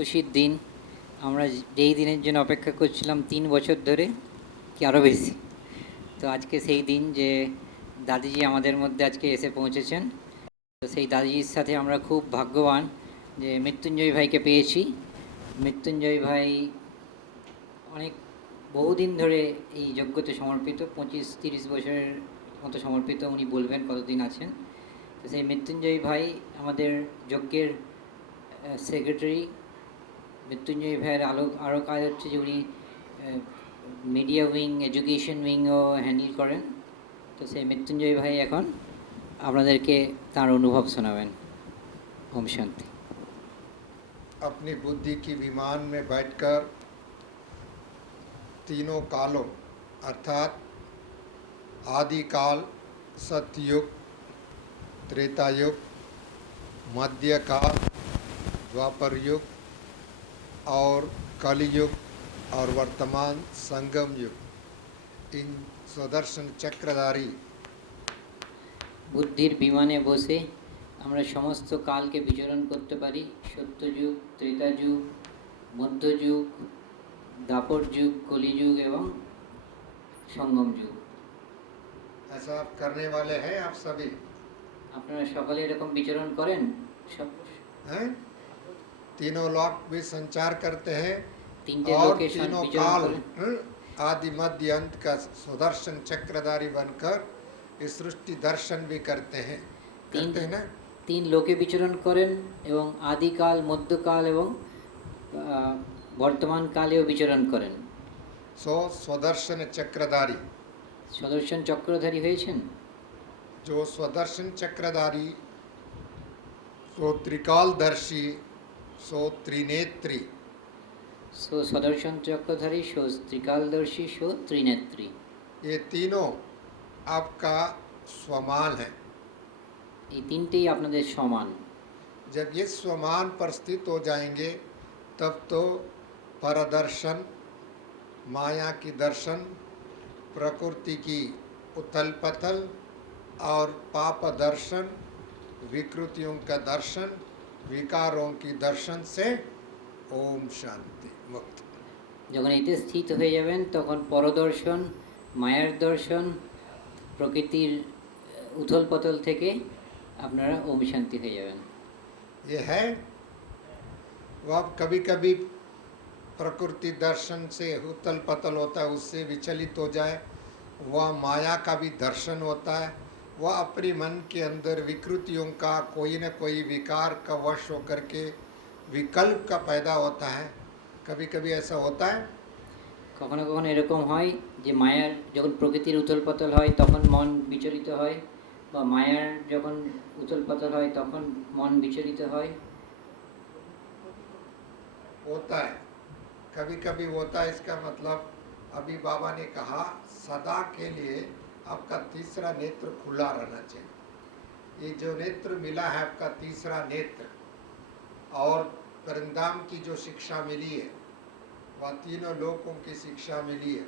খুশির দিন। আমরা যেই দিনের জন্য অপেক্ষা করছিলাম 3 বছর ধরে, কি আরও বেশি। তো আজকে সেই দিন যে দাদিজি আমাদের মধ্যে আজকে এসে পৌঁছেছেন। তো সেই দাদিজির সাথে আমরা খুব ভাগ্যবান যে মৃত্যুঞ্জয় ভাইকে পেয়েছি। মৃত্যুঞ্জয় ভাই অনেক বহুদিন ধরে এই যজ্ঞতে সমর্পিত, 25-30 বছরের মতো সমর্পিত। উনি বলবেন কতদিন আছেন। তো সেই মৃত্যুঞ্জয় ভাই আমাদের যজ্ঞের সেক্রেটারি। মৃত্যুঞ্জয় ভাইয়ের আরও কাজ হচ্ছে যে উনি মিডিয়া উইং, এডুকেশন উইংও হ্যান্ডেল করেন। তো সেই মৃত্যুঞ্জয় ভাই এখন আপনাদেরকে তার অনুভব শোনাবেন। ওম শান্তি। अपनी बुद्धि की विमान में बैठकर तीनों कालों अर्थात आदिकाल, सतयुग, त्रेतायुग, मध्यकाल, द्वापर युग और कलयुग और वर्तमान संगम युग, इन सुदर्शन चक्रधारी বুদ্ধির বিমানে বসে আমরা সমস্ত কালকে বিচরণ করতে পারি। সত্যযুগ, ত্রেতাযুগ, মধ্যযুগ, দাপর যুগ, কলিযুগ এবং সঙ্গম যুগ। ऐसा आप करने वाले हैं आप सभी আপনারা সকলে এরকম বিচরণ করেন? हैं? तीनों लोक भी संचार करते हैं তিনটে और লোকে तीनों বিচরণ काल করেন। आदि मध्य अंत का सुदर्शन चक्रधारी बनकर इस सृष्टि दर्शन भी करते हैं ना? তিন লোকে বিচরণ করেন এবং আদিকাল, মধ্যকাল এবং বর্তমান কালেও বিচরণ করেন। स्वदर्शन चक्रधारी, সুদর্শন চক্রধারী হয়েছেন। जो स्वदर्शन चक्रधारी सो त्रिकालदर्शी, सो त्रिनेत्री, सो सुदर्शन चक्रधारी, सो त्रिकालदर्शी, सो त्रिनेत्री। ये तीनों आपका स्वमान है। ये तीनटेই আপনাদের সমান। जब ये स्वमान पर स्थित हो जाएंगे तब तो परदर्शन, माया की दर्शन, प्रकृति की उथल पथल और पाप दर्शन, विकृतियों का दर्शन, विकारों की दर्शन से ओम शांति मुक्त। যখন এতে স্থিত হয়ে যাবেন তখন পরদর্শন, মায়ার দর্শন, প্রকৃতির উথল পতল থেকে আপনারা ওম শান্তি হয়ে যাবেন। ये है वह कभी कभी प्रकृति दर्शन से उथल पतल होता है, उससे विचलित हो जाए, वह माया का भी दर्शन होता है। वह अपने मन के अंदर विकृतियों का कोई न कोई विकार का वश होकर के विकल्प का पैदा होता है। कभी कभी ऐसा होता है। কখনো কখনো এরকম হয় যে মায়ার যখন প্রকৃতির উথল পতল হয় তখন মন বিচলিত হয়, বা মায়ার যখন উথল পতল হয় তখন মন বিচলিত হয়। होता है, कभी कभी होता है। इसका मतलब अभी बाबा ने कहा सदा के लिए आपका तीसरा नेत्र खुला रहना चाहिए। ये जो नेत्र मिला है आपका तीसरा नेत्र, और परिंदाम की जो शिक्षा मिली है वह तीनों लोकों की शिक्षा मिली है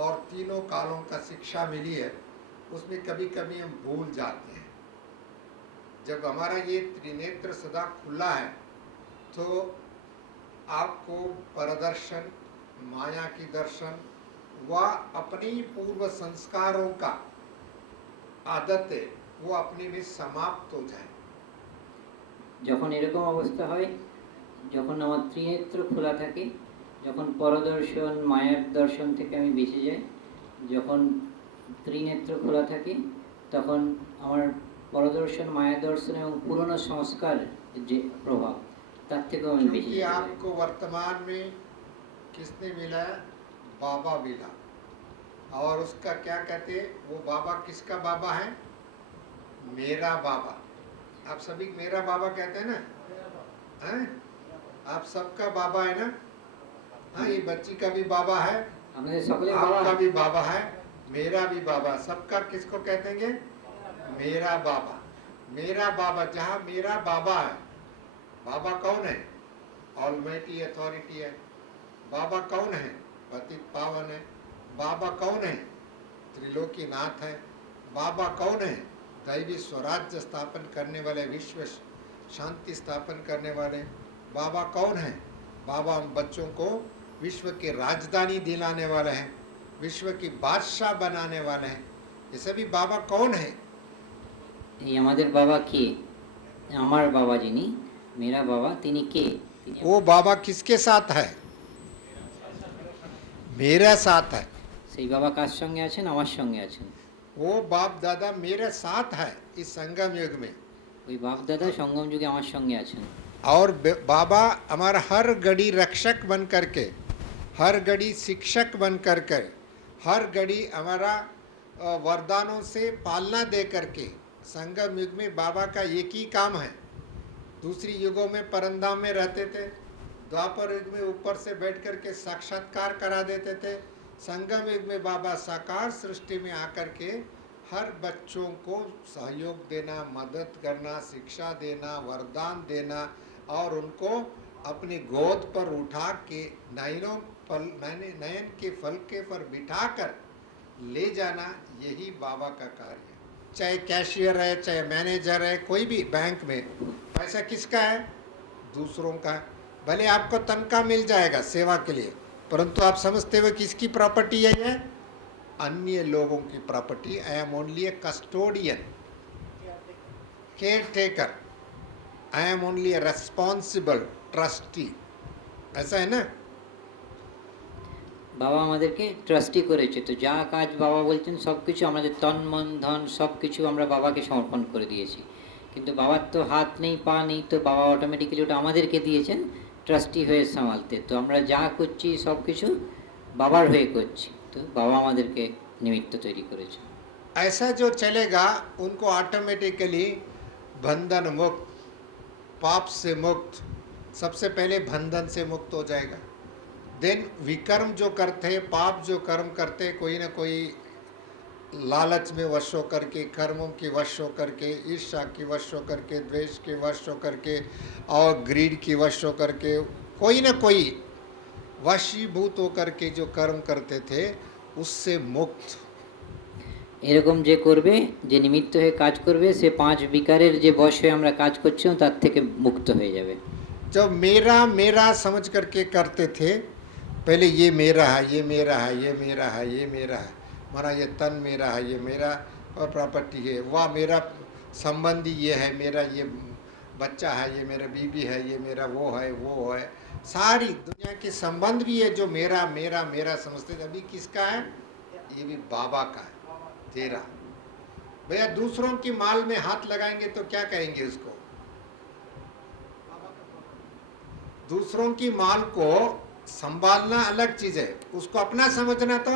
और तीनों कालों का शिक्षा मिली है, उसमें कभी कभी हम भूल जाते हैं। जब हमारा ये त्रिनेत्र सदा खुला है तो आपको परदर्शन, माया की दर्शन व अपनी पूर्व संस्कारों का आदत है वो अपने में समाप्त हो जाए। যখন এরকম অবস্থা হয়, যখন আমার ত্রিনেত্র খোলা থাকে, যখন পরদর্শন, মায়ার দর্শন থেকে আমি বেঁচে যাই, যখন ত্রিনেত্র খোলা থাকে তখন আমার পরদর্শন, মায়া দর্শন এবং পুরনো সংস্কার যে প্রভাব তার থেকেও আমি বেঁচে যাই। आपको वर्तमान में किसने मिला? बाबा मिला। और उसका क्या कहते हैं? वो बाबा किसका बाबा है? मेरा बाबा। आप सभी मेरा बाबा कहते हैं ना? हैं? आप सबका बाबा है ना? हाँ, ये बच्ची का भी बाबा है, आपका भी बाबा है, मेरा भी बाबा। सबका किसको कहते हैं? मेरा बाबा। मेरा बाबा, जहाँ मेरा बाबा है, बाबा कौन है? ऑलमाइटी अथॉरिटी है। बाबा कौन है? पतित पावन है। बाबा कौन है? त्रिलोकीनाथ है। बाबा कौन है? दैवी स्वराज्य स्थापन करने वाले, विश्व शांति स्थापन करने वाले। बाबा कौन है? बाबा हम बच्चों को विश्व की राजधानी दिलाने वाले हैं, विश्व की बादशाह बनाने वाले हैं। ये सभी बाबा कौन है? এই আমাদের বাবা কে? আমার বাবা যিনি, মেরা বাবা, তিনি কে? তিনি वो बाबा किसके साथ है? मेरे साथ है। সেই বাবা কার সঙ্গে আছেন? আমার সঙ্গে আছেন। वो बाप दादा मेरे साथ है इस संगम युग में। ওই বাপ দাদা সঙ্গম যুগে আমার সঙ্গে আছেন। और बाबा हमारा हर घड़ी रक्षक बन करके, हर घड़ी शिक्षक बन करके, हर घड़ी हमारा वरदानों से पालना दे करके, संगम युग में बाबा का एक ही काम है। दूसरी युगों में परंधाम में रहते थे, द्वापर युग में ऊपर से बैठ करके साक्षात्कार करा देते थे। संगम युग में बाबा साकार सृष्टि में आकर के हर बच्चों को सहयोग देना, मदद करना, शिक्षा देना, वरदान देना और उनको अपनी गोद पर उठा के नयन के फलके पर बिठाकर ले जाना, यही बाबा का कार्य है। चाहे कैशियर है, चाहे मैनेजर है, कोई भी बैंक में, पैसा किसका है? दूसरों का। भले आपको तनख्वाह मिल जाएगा सेवा के लिए, परंतु आप समझते हो किसकी प्रॉपर्टी है ये? अन्य लोगों की property. I am only A custodian, care taker, I am only A responsible trustee. ऐसा है ना? বাবা আমাদেরকে ট্রাস্টি করেছে, তো যা কাজ বাবা বলছেন সব কিছু আমাদের তন মন ধন সব কিছু আমরা বাবাকে সমর্পণ করে দিয়েছি। কিন্তু বাবার তো হাত নেই, পা নেই, তো বাবা অটোমেটিক্যালি ওটা আমাদেরকে দিয়েছেন ট্রাস্টি হয়ে সামালতে। তো আমরা যা করছি সব কিছু বাবার হয়ে করছি, তো বাবা আমাদেরকে নিমিত্ত তৈরি করেছে। ऐसा जो चलेगा उनको ऑटोमेटिकली बंधन मुक्त, पाप से मुक्त, सबसे पहले बंधन से मुक्त हो जाएगा। देन विकर्म जो करते, पाप जो कर्म करते, कोई ना कोई लालच में वश होकर के, कर्मों की वश होकर के, ईर्ष्या की वश होकर के, द्वेष की वश होकर के और ग्रीड की वश होकर के, कोई ना कोई वशीभूत होकर के जो कर्म करते थे उससे मुक्त। এরকম যে করবে, যে নিমিত্ত হয়ে কাজ করবে, সে পাঁচ বিকারের যে বশ হয়ে আমরা কাজ করছিলাম তার থেকে মুক্ত হয়ে যাবে। जब मेरा मेरा समझ करके करते थे, पहले ये मेरा है, ये मेरा है, ये मेरा है, ये मेरा है, हमारा ये तन मेरा है, ये मेरा प्रॉपर्टी है, वाह मेरा संबंधी ये है, मेरा ये बच्चा है, ये मेरा बीबी है, ये मेरा वो है, सारी दुनिया के संबंध भी है जो मेरा मेरा मेरा समझते थे। अभी किसका है? ये भी बाबा का है, तेरा। भैया दूसरों की माल में हाथ लगाएंगे तो क्या कहेंगे उसको? दूसरों की माल को संभालना अलग चीज है, उसको अपना समझना तो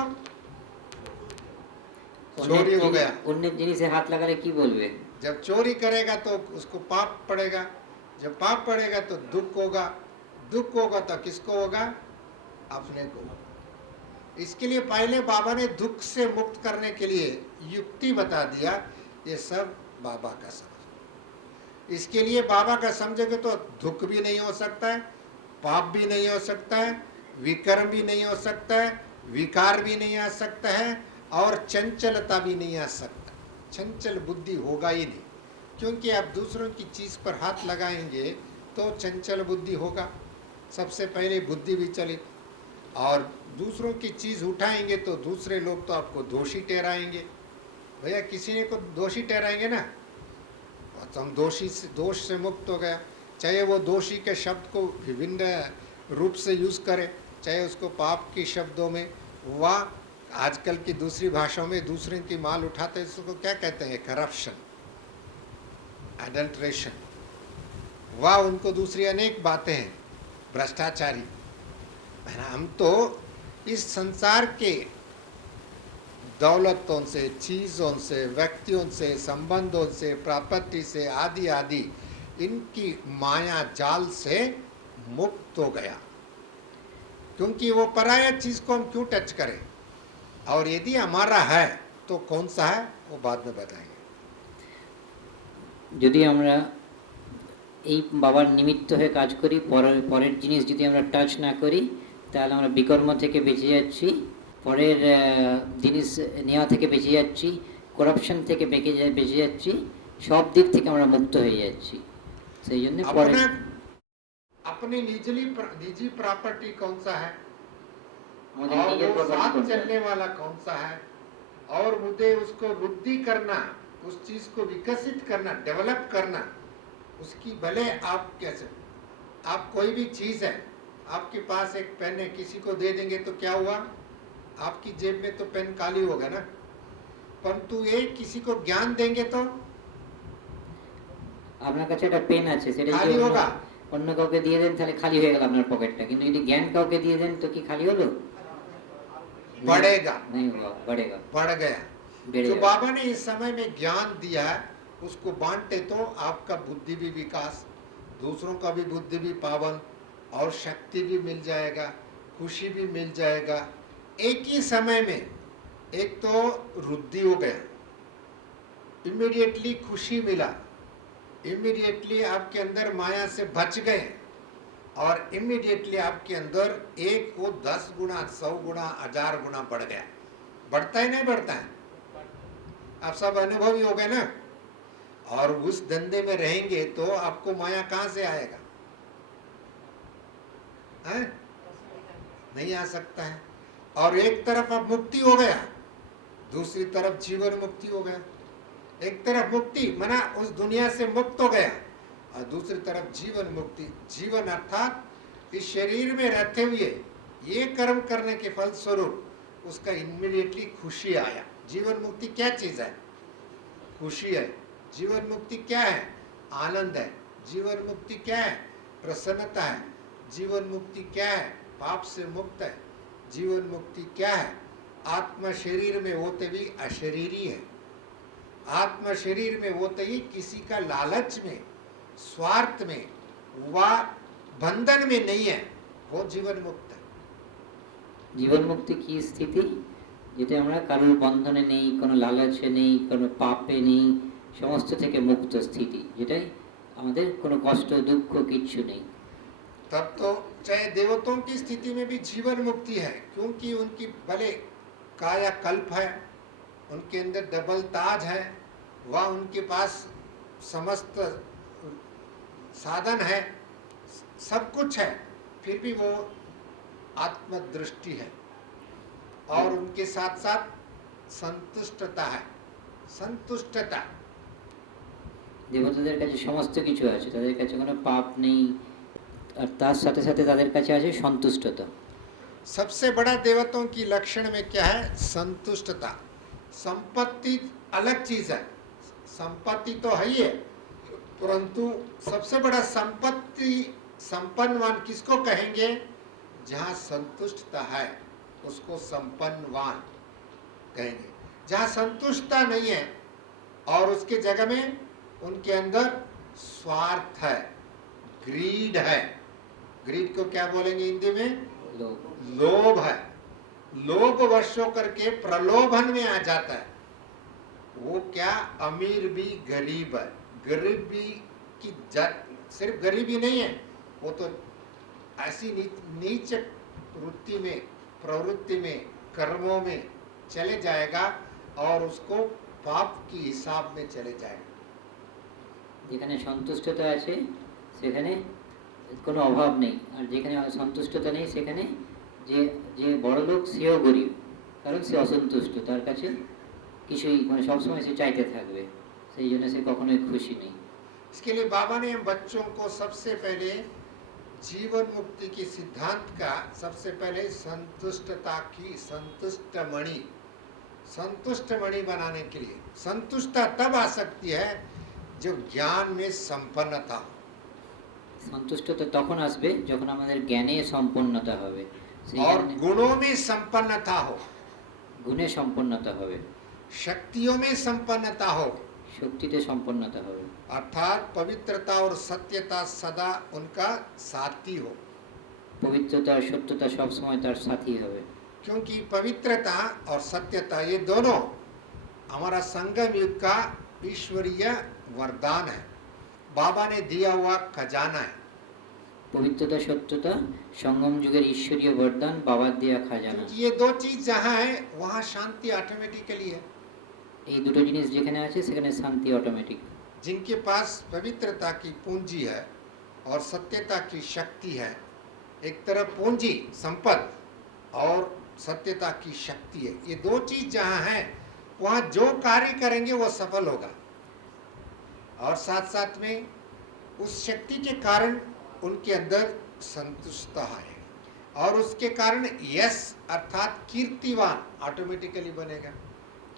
चोरी हो गया। অন্যের জিনিসে হাত লাগালে কি বলবে? जब चोरी करेगा तो उसको पाप पड़ेगा, जब पाप पड़ेगा तो दुख होगा, दुख होगा तो किसको होगा? अपने को। इसके लिए पहले बाबा ने दुख से मुक्त करने के लिए युक्ति बता दिया, ये सब बाबा का समझ। इसके लिए बाबा का समझोगे तो दुख भी नहीं हो सकता है, पाप भी नहीं हो सकता है, विकर्म भी नहीं हो सकता है, विकार भी नहीं आ सकता है और चंचलता भी नहीं आ सकता। चंचल बुद्धि होगा ही नहीं, क्योंकि आप दूसरों की चीज़ पर हाथ लगाएंगे तो चंचल बुद्धि होगा। सबसे पहले बुद्धि विचलित, और दूसरों की चीज़ उठाएंगे तो दूसरे लोग तो आपको दोषी ठहराएंगे। भैया किसी ने को दोषी ठहराएंगे ना, तो हम दोष से मुक्त हो गया। चाहे वो दोषी के शब्द को विभिन्न रूप से यूज़ करे, चाहे उसको पाप के शब्दों में, वह आजकल की दूसरी भाषाओं में दूसरे की माल उठाते हैं, इसको क्या कहते हैं? करप्शन, एडल्ट्रेशन, वह उनको दूसरी अनेक बातें हैं, भ्रष्टाचारी। हम तो इस संसार के दौलतों से, चीज़ों से, व्यक्तियों से, संबंधों से, प्रॉपर्टी से, आदि आदि इनकी माया जाल से मुक्त हो गया। क्योंकि वो पराया चीज़ को हम क्यों टच करें, और यदि हमारा है तो कौन सा है वो बाद में बताएंगे। যদি আমরা এই বাবার নিমিত্ত হয়ে কাজ করি, পরের জিনিস যদি আমরা টাচ না করি, তাহলে আমরা বিকর্ম থেকে বেঁচে যাচ্ছি, পরের জিনিস নেওয়া থেকে বেঁচে যাচ্ছি, করাপশন থেকে বেঁচে যাচ্ছি, সব দিক থেকে আমরা মুক্ত হয়ে যাচ্ছি। সেই জন্য अपनी निजी प्रॉपर्टी कौन सा है আমাদের और নিজের वो প্রপার্টি साथ কোনটা चलने वाला कौन सा है और मुझे उसको वृद्धि करना, उस चीज को विकसित करना, डेवलप करना, उसकी भले आप कैसे, आप कोई भी चीज है, आपके पास एक पेन है, किसी को दे देंगे तो क्या हुआ, आपकी जेब में तो पेन खाली होगा ना, परंतु ये किसी को ज्ञान देंगे तो আপনার কাছে একটা পেন আছে, সেটা যদি खाली होगा, অন্য কাউকে দিয়ে দেন তাহলে খালি হয়ে গেল আপনার পকেটটা, কিন্তু যদি জ্ঞান কাউকে দিয়ে দেন তো কি খালি হলো? बढ़ेगा, नहीं हुआ, बढ़ेगा, बढ़ गया। बेड़े जो जाएगा। बाबा ने इस समय में ज्ञान दिया है उसको बांटे तो आपका बुद्धि भी विकास, दूसरों का भी बुद्धि भी पावन और शक्ति भी मिल जाएगा, खुशी भी मिल जाएगा। एक ही समय में एक तो रुद्धि हो गया, इमीडिएटली खुशी मिला, इमीडिएटली आपके अंदर माया से बच गए और इमीडिएटली आपके अंदर एक को 10 गुना 100 गुना 1000 गुना बढ़ गया। बढ़ता ही नहीं बढ़ता है, आप सब अनुभवी हो गए ना। और उस धंधे में रहेंगे तो आपको माया कहां से आएगा, है? नहीं आ सकता है। और एक तरफ अब मुक्ति हो गया, दूसरी तरफ जीवन मुक्ति हो गया। एक तरफ मुक्ति मना उस दुनिया से मुक्त हो गया और दूसरी तरफ जीवन मुक्ति। जीवन अर्थात इस शरीर में रहते हुए ये कर्म करने के फलस्वरूप उसका इमीडिएटली खुशी आया। जीवन मुक्ति क्या चीज है? खुशी है। जीवन मुक्ति क्या है? आनंद है। जीवन मुक्ति क्या है? प्रसन्नता है। जीवन मुक्ति क्या है? पाप से मुक्त है। जीवन मुक्ति क्या है? आत्मा शरीर में होते भी अशरीरी है। आत्मा शरीर में होते ही किसी का लालच में, स्वार्थ में व बंधन में नहीं है, वो जीवन मुक्त है। জীবন মুক্তি কি স্থিতি? যেটা আমরা কারোর বন্ধনে নেই, কোনো লালচে নেই, কোনো পাপে নেই, সমস্ত থেকে মুক্ত স্থিতি, যেটাই আমাদের কোনো কষ্ট দুঃখ কিচ্ছু নেই। तब तो चाहे देवताओं की स्थिति में भी जीवन मुक्ति है, क्योंकि उनकी भले कायाकल्प है, उनके अंदर डबल ताज है, वह उनके पास समस्त साधन है, सब कुछ है, फिर भी वो आत्मदृष्टि है और उनके साथ साथ संतुष्टता है। संतुष्टता দেবতাদের কাছে সমস্ত কিছু আছে, তাদের কাছে কোনো পাপ নেই, আর তার সাথে সাথে তাদের কাছে আছে সন্তুষ্টতা। सबसे बड़ा देवताओं की लक्षण में क्या है? संतुष्टता। संपत्ति अलग चीज है, संपत्ति तो है ही है, परंतु सबसे बड़ा संपत्ति संपन्नवान किसको कहेंगे? जहाँ संतुष्टता है उसको संपन्नवान कहेंगे। जहाँ संतुष्टता नहीं है और उसके जगह में उनके अंदर स्वार्थ है, ग्रीड है। ग्रीड को क्या बोलेंगे हिंदी में? लोभ। लोभ है। लोभ वश होकर के प्रलोभन में आ जाता है। वो क्या? अमीर भी गरीब है, गरीब भी की सिर्फ गरीबी नहीं है, वो तो ऐसी नीच वृत्ति में, प्रवृत्ति में, कर्मों में चले जाएगा और उसको पाप की हिसाब में चले जाएगा। যেখানে সন্তুষ্টতা আছে সেখানে কোনো অভাব নেই, আর যেখানে সন্তুষ্টতা নেই সেখানে যে যে বড় লোক সেও গরিব, কারণ সে অসন্তুষ্ট, তার কাছে কিছুই মানে সবসময় সে চাইতে থাকবে, সেই জন্য সে কখনোই খুশি নেই। इसके लिए बाबा ने हम बच्चों को सबसे पहले जीवन मुक्ति के सिद्धांत का सबसे पहले संतुष्टता की संतुष्ट मणि बनाने के लिए। संतुष्टता तब आ सकती है जब ज्ञान में संपन्नता हो। সন্তুষ্টতা তখন আসবে যখন আমাদের জ্ঞানে সম্পন্নতা হবে, সেই और কারণে गुणों में संपन्नता हो, গুণে সম্পন্নতা হবে, शक्तियों में संपन्नता हो, শক্তিতে সম্পন্নতা হবে, अर्थात पवित्रता और सत्यता सदा उनका साथी हो। পবিত্রতা আর সত্যতা সবসময় তার সাথী হবে। क्योंकि पवित्रता और सत्यता ये दोनों हमारा संगम युग का ईश्वरीय वरदान है, बाबा ने दिया हुआ खजाना है। পবিত্রতা সত্যতা সঙ্গম যুগের ঈশ্বরীয় বরদান, বাবার দেয়া খাজানা। ये दो चीज जहाँ है वहाँ शांति ऑटोमेटिकली है। এই দুটো জিনিস যেখানে আছে সেখানে শান্তি অটোমেটিক। जिनके पास पवित्रता की पूंजी है और सत्यता की शक्ति है। एक तरफ पूंजी संपत्ति और सत्यता की शक्ति है। ये दो चीज जहां है वहां जो कार्य करेंगे वो सफल होगा, और साथ साथ में उस शक्ति के कारण उनके अंदर संतुष्टता है, और उसके कारण यश अर्थात कीर्तिवान ऑटोमेटिकली बनेगा।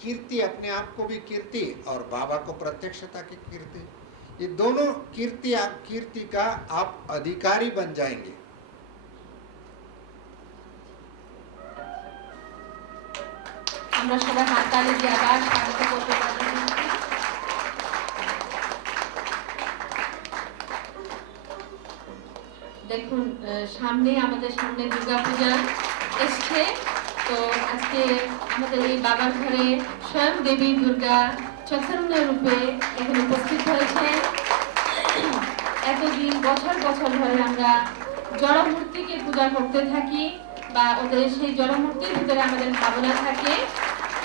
कीर्ति अपने आप को भी कीर्ति और बाबा को प्रत्यक्षता की कीर्ति, ये दोनों कीर्ति का आप अधिकारी बन जाएंगे। আমরা সবাই হাততালি দিয়ে আবার স্বাগত করতে পারি। দেখুন সামনে আমাদের সামনে দুর্গাপূজা এসছে, তো আজকে আমাদের এই বাবার ঘরে স্বয়ং দেবী দুর্গা চৈতন্য রূপে এখানে উপস্থিত হয়েছে। এতদিন বছর বছর ধরে আমরা জড়মূর্তিকে পূজা করতে থাকি বা ওদের সেই জড়মূর্তির ভিতরে আমাদের ভাবনা থাকে,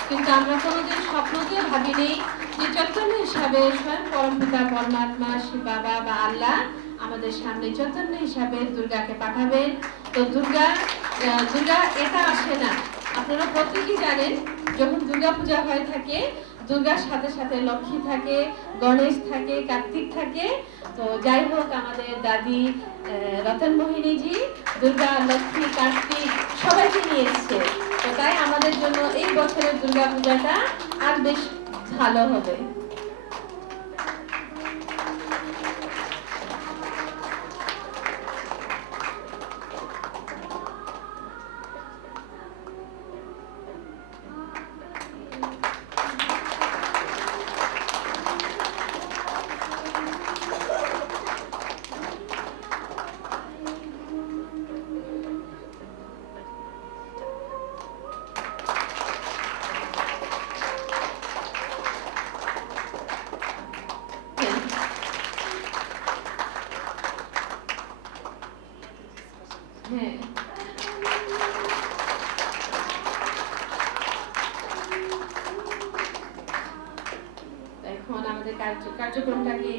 কিন্তু আমরা কোনোদিন স্বপ্নতেও ভাবিনি যে চৈতন্য হিসাবে স্বয়ং পরমপিতা পরমাত্মা শিব বাবা বা আল্লাহ আমাদের সামনে চৈতন্য হিসাবে দুর্গাকে পাঠাবেন। তো দুর্গা এটা আসে না, আপনারা প্রত্যেকেই জানেন যখন দুর্গা পূজা হয়ে থাকে দুর্গার সাথে সাথে লক্ষ্মী থাকে, গণেশ থাকে, কার্তিক থাকে। তো যাই হোক আমাদের দাদি রতন মোহিনীজি দুর্গা, লক্ষ্মী, কার্তিক সবাইকে নিয়ে এসছে। তো তাই আমাদের জন্য এই বছরের দুর্গা পূজাটা আর বেশ ভালো হবে। হ্যাঁ, এখন আমাদের কার্যক্রমটাকে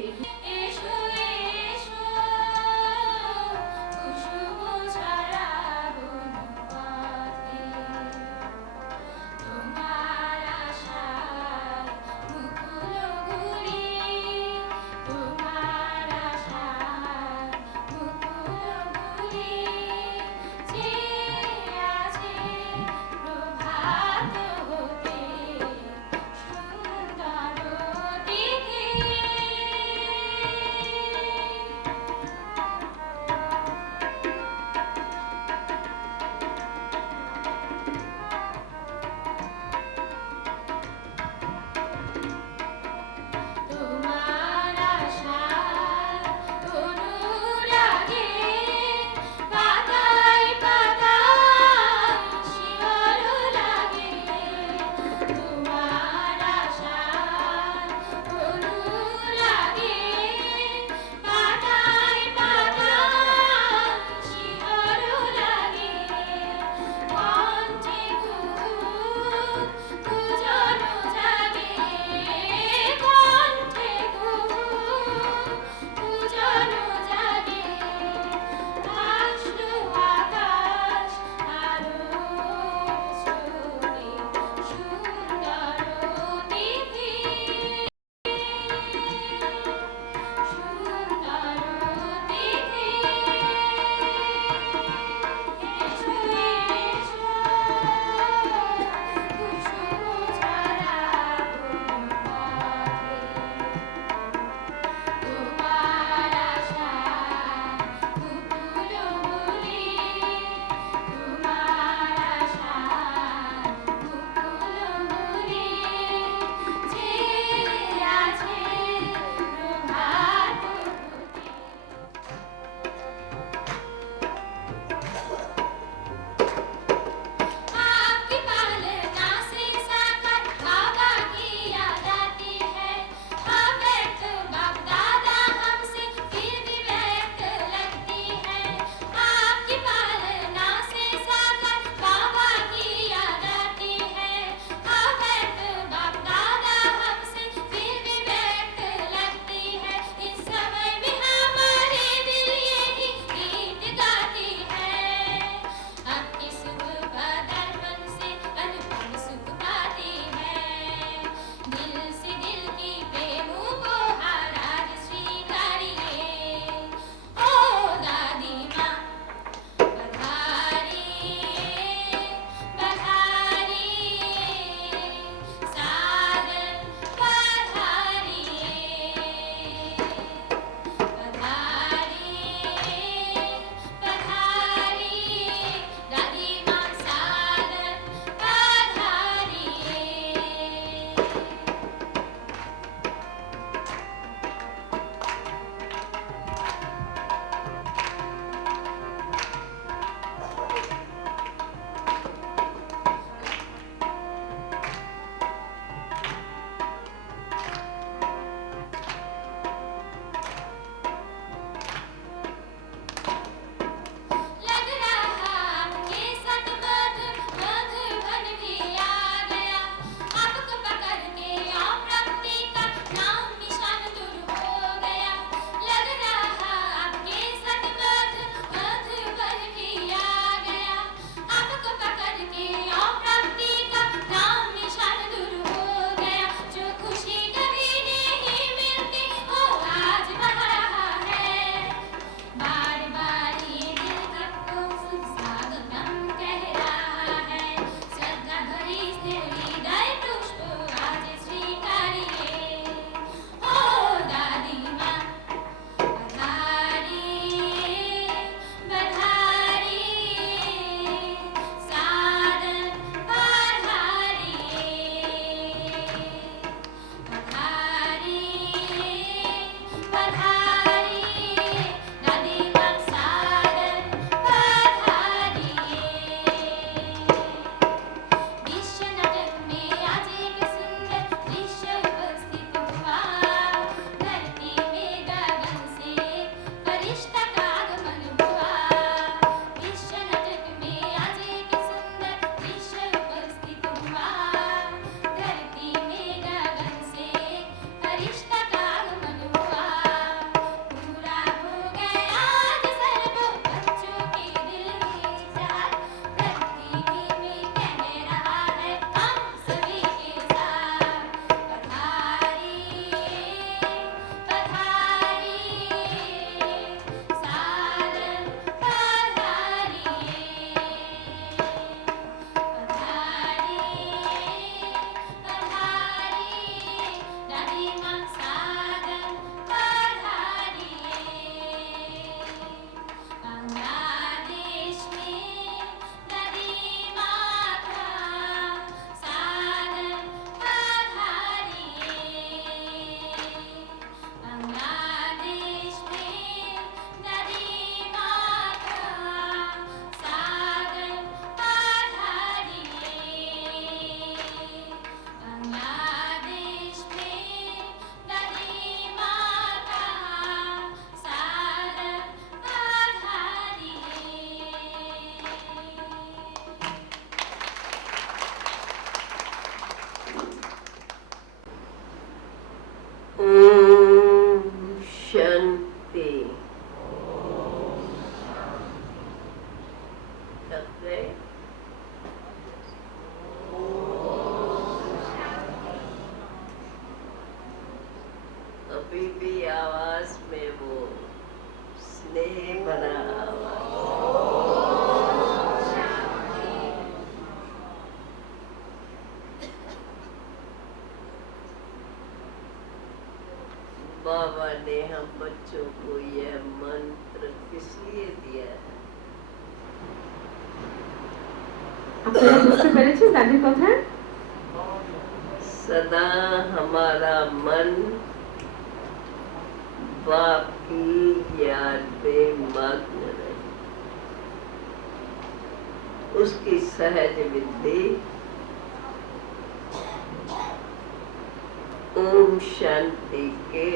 बच्चों को यह मंत्र किस लिए दिया है? আপনারা বুঝতে পেরেছেন দাদির কথা? सदा हमारा मन बाप की याद में मग्न रहे, उसकी सहज विधि ओम शांति के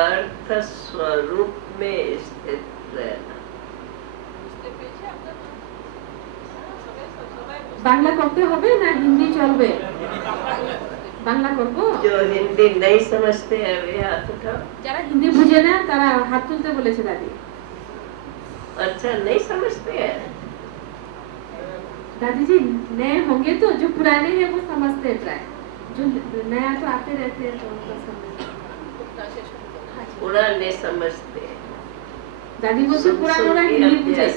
अर्थ स्वरूप में स्थित रहना। বাংলা করতে হবে না হিন্দি চলবে? বাংলা করব? जो हिंदी नहीं समझते हैं वे हाथ उठाओ। যারা হিন্দি বুঝে না তারা হাত তুলতে বলেছে দাদি। अच्छा नहीं समझते हैं? दादी जी नए होंगे तो जो पुराने हैं वो समझते हैं प्राय, जो नया तो आते रहते हैं तो उनका समझ। पुराने समझते हैं। दादी बोलते पुरानोरा हिंदी बुझे।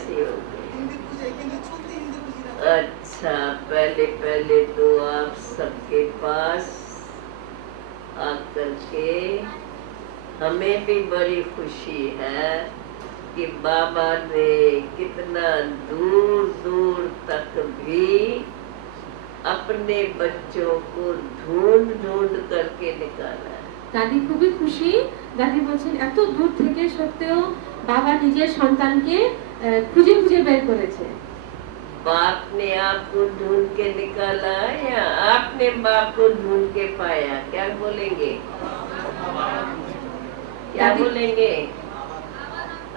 अच्छा पहले पहले तो आप सबके पास आकर के हमें भी बड़ी खुशी है कि बाबा ने कितना दूर दूर तक भी अपने बच्चों को ढूंढ ढूंढ करके निकाला है। দাদি খুবই খুশি। দাদি বলছেন এত দূর থেকে সত্ত্বেও বাবা নিজের সন্তানকে খুঁজে খুঁজে বের করেছে। बाप ने आपको ढूंढ के निकाला या आपने बाप को ढूंढ के पाया? क्या बोलेंगे? क्या बोलेंगे?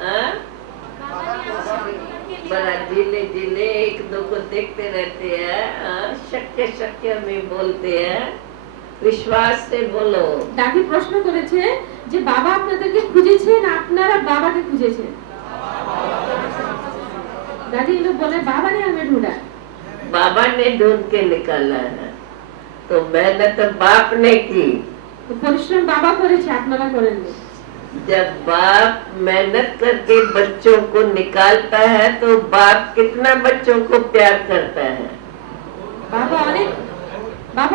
हाँ? बड़ा ढीले ढीले एक दो को देखते रहते हैं, शक्य शक्य में बोलते हैं, विश्वास से बोलो। দাদি প্রশ্ন করেছে যে বাবা আপনাদেরকে খুঁজেছে না আপনারা বাবাকে খুঁজেছেন? दादी लोग बोले बाबा ने हमें ढूंढा। बाबा ने ढूंढ के निकाला है, तो मेहनत तो बाप ने की। तो परिश्रम बाबा করেছে আপনারা করেননি। जब बाप मेहनत करके बच्चों को निकालता है तो बाप कितना बच्चों को प्यार करता है। बाबा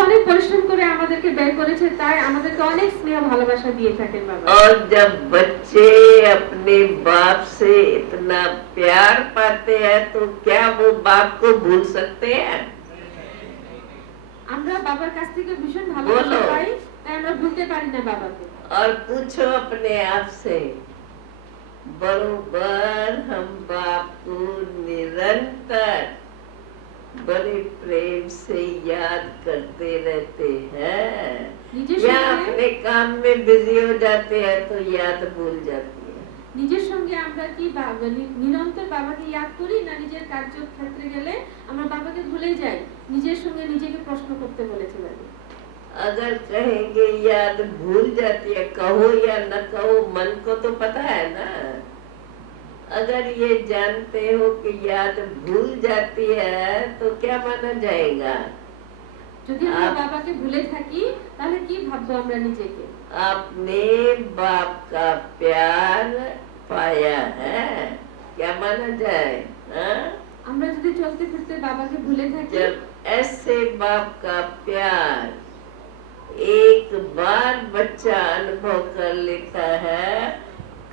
অনেক পরিশ্রম করে আমাদেরকে বের করেছে, তাই আমাদেরকে অনেক স্নেহ ভালোবাসা দিয়ে থাকেন বাবা। और जब बच्चे अपने बाप से इतना प्यार पाते हैं तो क्या वो बाप को भूल सकते हैं? আমরা বাবার কাছ থেকে ভীষণ ভালোবাসা পাই, তাই আমরা ভুলতে পারি না বাবাকে। और पूछो अपने आप से, बरोबर हम बाप को निरंतर बड़े प्रेम से याद करते रहते हैं या अपने काम में बिजी हो जाते हैं तो याद भूल जाती है? নিজের সঙ্গে আমরা কি নিরন্তর বাবাকে ইয়াদ করি না নিজের কার্যক্ষেত্রে গেলে আমরা বাবাকে ভুলে যাই? নিজের সঙ্গে নিজেকে প্রশ্ন করতে বলেছে দাদি। अगर कहेंगे याद भूल जाती है, कहो या न कहो मन को तो पता है ना। अगर ये जानते हो कि याद भूल जाती है तो क्या माना जाएगा? যদি আমরা বাবাকে ভুলে থাকি তাহলে কি ভাববো আমরা নিজেকে? आपने बाप का प्यार पाया है, क्या माना जाए? আমরা যদি চলতে ফিরতে বাবাকে ভুলে থাকি, जब ऐसे बाप का प्यार एक बार बच्चा अनुभव कर लेता है,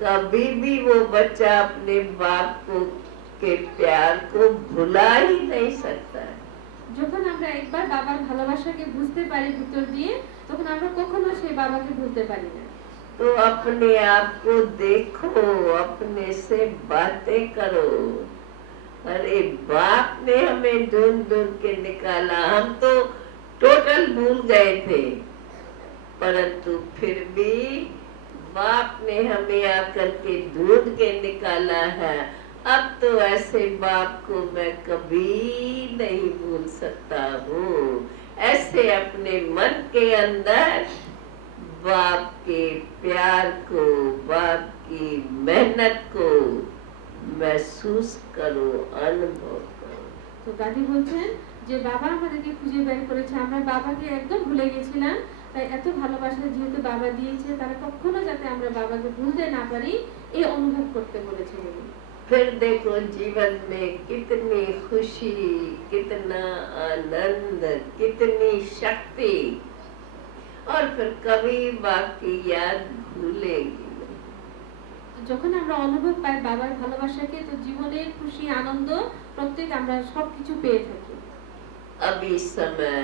कभी भी वो बच्चा अपने बाप को के प्यार को भुला ही नहीं सकता है। যখন আমরা একবার বাবার ভালোবাসাকে বুঝতে পারি ভিতর দিয়ে, তখন আমরা কখনো সেই বাবাকে ভুলতে পারি না। तो अपने आप को देखो, अपने से बातें करो। अरे बाप ने हमें ढूंढ ढूंढ के निकाला, हम तो टोटल भूल गए थे, परंतु फिर भी बाप ने हमें आकर के ढूंढ के निकाला है। अब तो ऐसे बाप को मैं कभी नहीं भूल सकता हूँ। ऐसे अपने मन के अंदर बाप के प्यार को, बाप की मेहनत को महसूस करो, अनुभव करो। তো দাদি বলছেন যে বাবা আমাদেরকে খুঁজে বের করেছে, আমরা বাবাকে একদম ভুলে গেছিলাম, তাই এত ভালোবাসা যেহেতু বাবা দিয়েছে তারা কখনো যাতে আমরা বাবাকে ভুলতে না পারি এই অনুভব করতে বলেছে উনি। फिर देखो जीवन में कितनी खुशी, कितना आनंद, कितनी शक्ति, और फिर कभी बाप की याद भूलेगी नहीं। যখন আমরা অনুভব পাই বাবার ভালোবাসাকে, তো জীবনে খুশি আনন্দ প্রত্যেক আমরা সবকিছু পেয়ে থাকি। अभी समय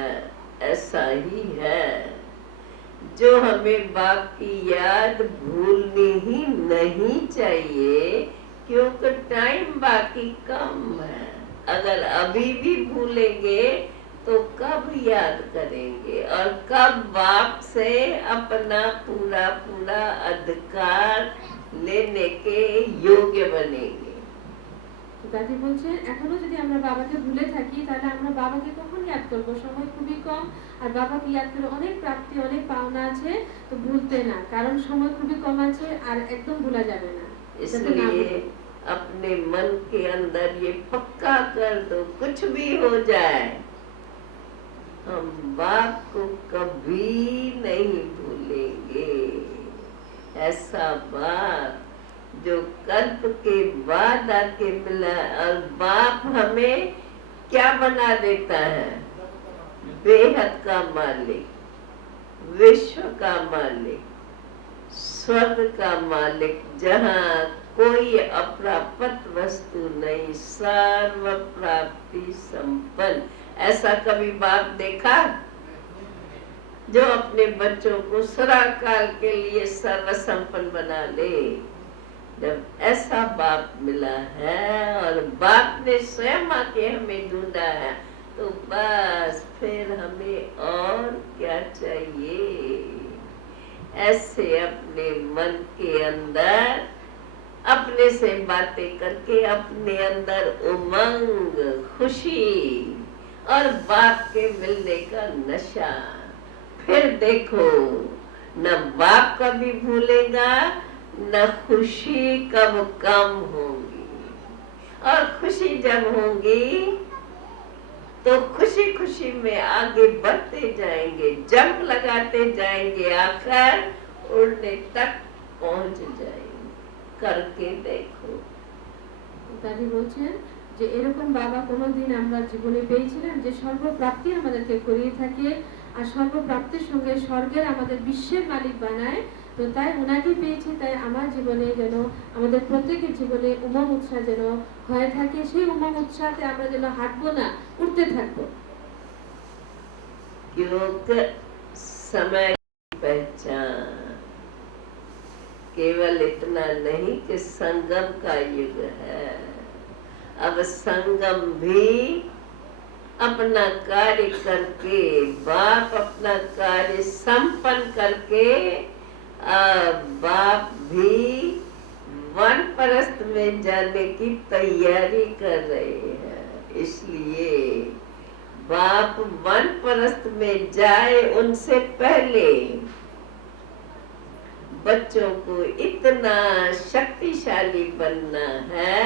ऐसा ही है जो हमें बाप की याद भूलनी ही नहीं चाहिए, क्योंकि टाइम बाकी कम है। अगर अभी भी भूलेंगे तो कब याद करेंगे और कब बाप से अपना पूरा पूरा अधिकार लेने के योग्य बनेंगे। দাদি বলছেন এখনো যদি আমরা বাবাকে ভুলে থাকি তাহলে আমরা বাবাকে কখন ইয়াদ করবো? সময় খুবই কম, আর বাবাকে ইয়াদ করে অনেক প্রাপ্তি অনেক পাওনা আছে, তো ভুলতে না, কারণ সময় খুবই কম আছে আর একদম ভুলা যাবে না। इसलिए अपने मन के अंदर ये पक्का कर दो, कुछ भी हो जाए हम बाप को कभी नहीं भूलेंगे। ऐसा बाप जो कल्प के बाद आके मिला, और बाप हमें क्या बना देता है? बेहद का मालिक, विश्व का मालिक, स्वर्ग का मालिक, जहाँ कोई अप्राप्त वस्तु नहीं, सर्व प्राप्ति संपन्न। ऐसा कभी बाप देखा जो अपने बच्चों को सदा काल के लिए सर्व संपन्न बना ले? जब ऐसा बाप मिला है और बाप ने स्वयं आके हमें ढूंढा है, तो बस फिर हमें और क्या चाहिए? ऐसे अपने मन के अंदर अपने से बातें करके अपने अंदर उमंग, खुशी और बाप के मिलने का नशा, फिर देखो न बाप कभी भूलेगा न खुशी कब कम होगी। और खुशी जब होगी तो खुशी खुशी में आगे बढ़ते जाएंगे, जंप लगाते जाएंगे, आकर उड़ने तक पहुंच जाएंगे। करके देखो। দাদি বলছেন যে এরকম বাবা কোনোদিন আমরা জীবনে পেয়েছিলাম যে সর্বপ্রাপ্তি আমাদেরকে করিয়ে থাকে আর সর্বপ্রাপ্তির সঙ্গে স্বর্গের আমাদের বিশ্বের মালিক বানায়। তো তাই ওনাকে পেয়েছি, তাই আমার জীবনে যেন আমাদের প্রত্যেকের জীবনে উমঙ্গ উৎসাহ যেন হয়ে থাকে, সেই উমঙ্গ উৎসাহতে আমরা যেন হাঁটবো না, উঠতে থাকবো। क्योंकि समय की पहचान केवल इतना नहीं कि संगम का युग है, अब संगम भी अपना कार्य करके, बाप अपना कार्य संपन्न करके, बाप भी वनप्रस्थ में जाने की तैयारी कर रहे हैं। इसलिए बाप वनप्रस्थ में जाए उनसे पहले बच्चों को इतना शक्तिशाली बनना है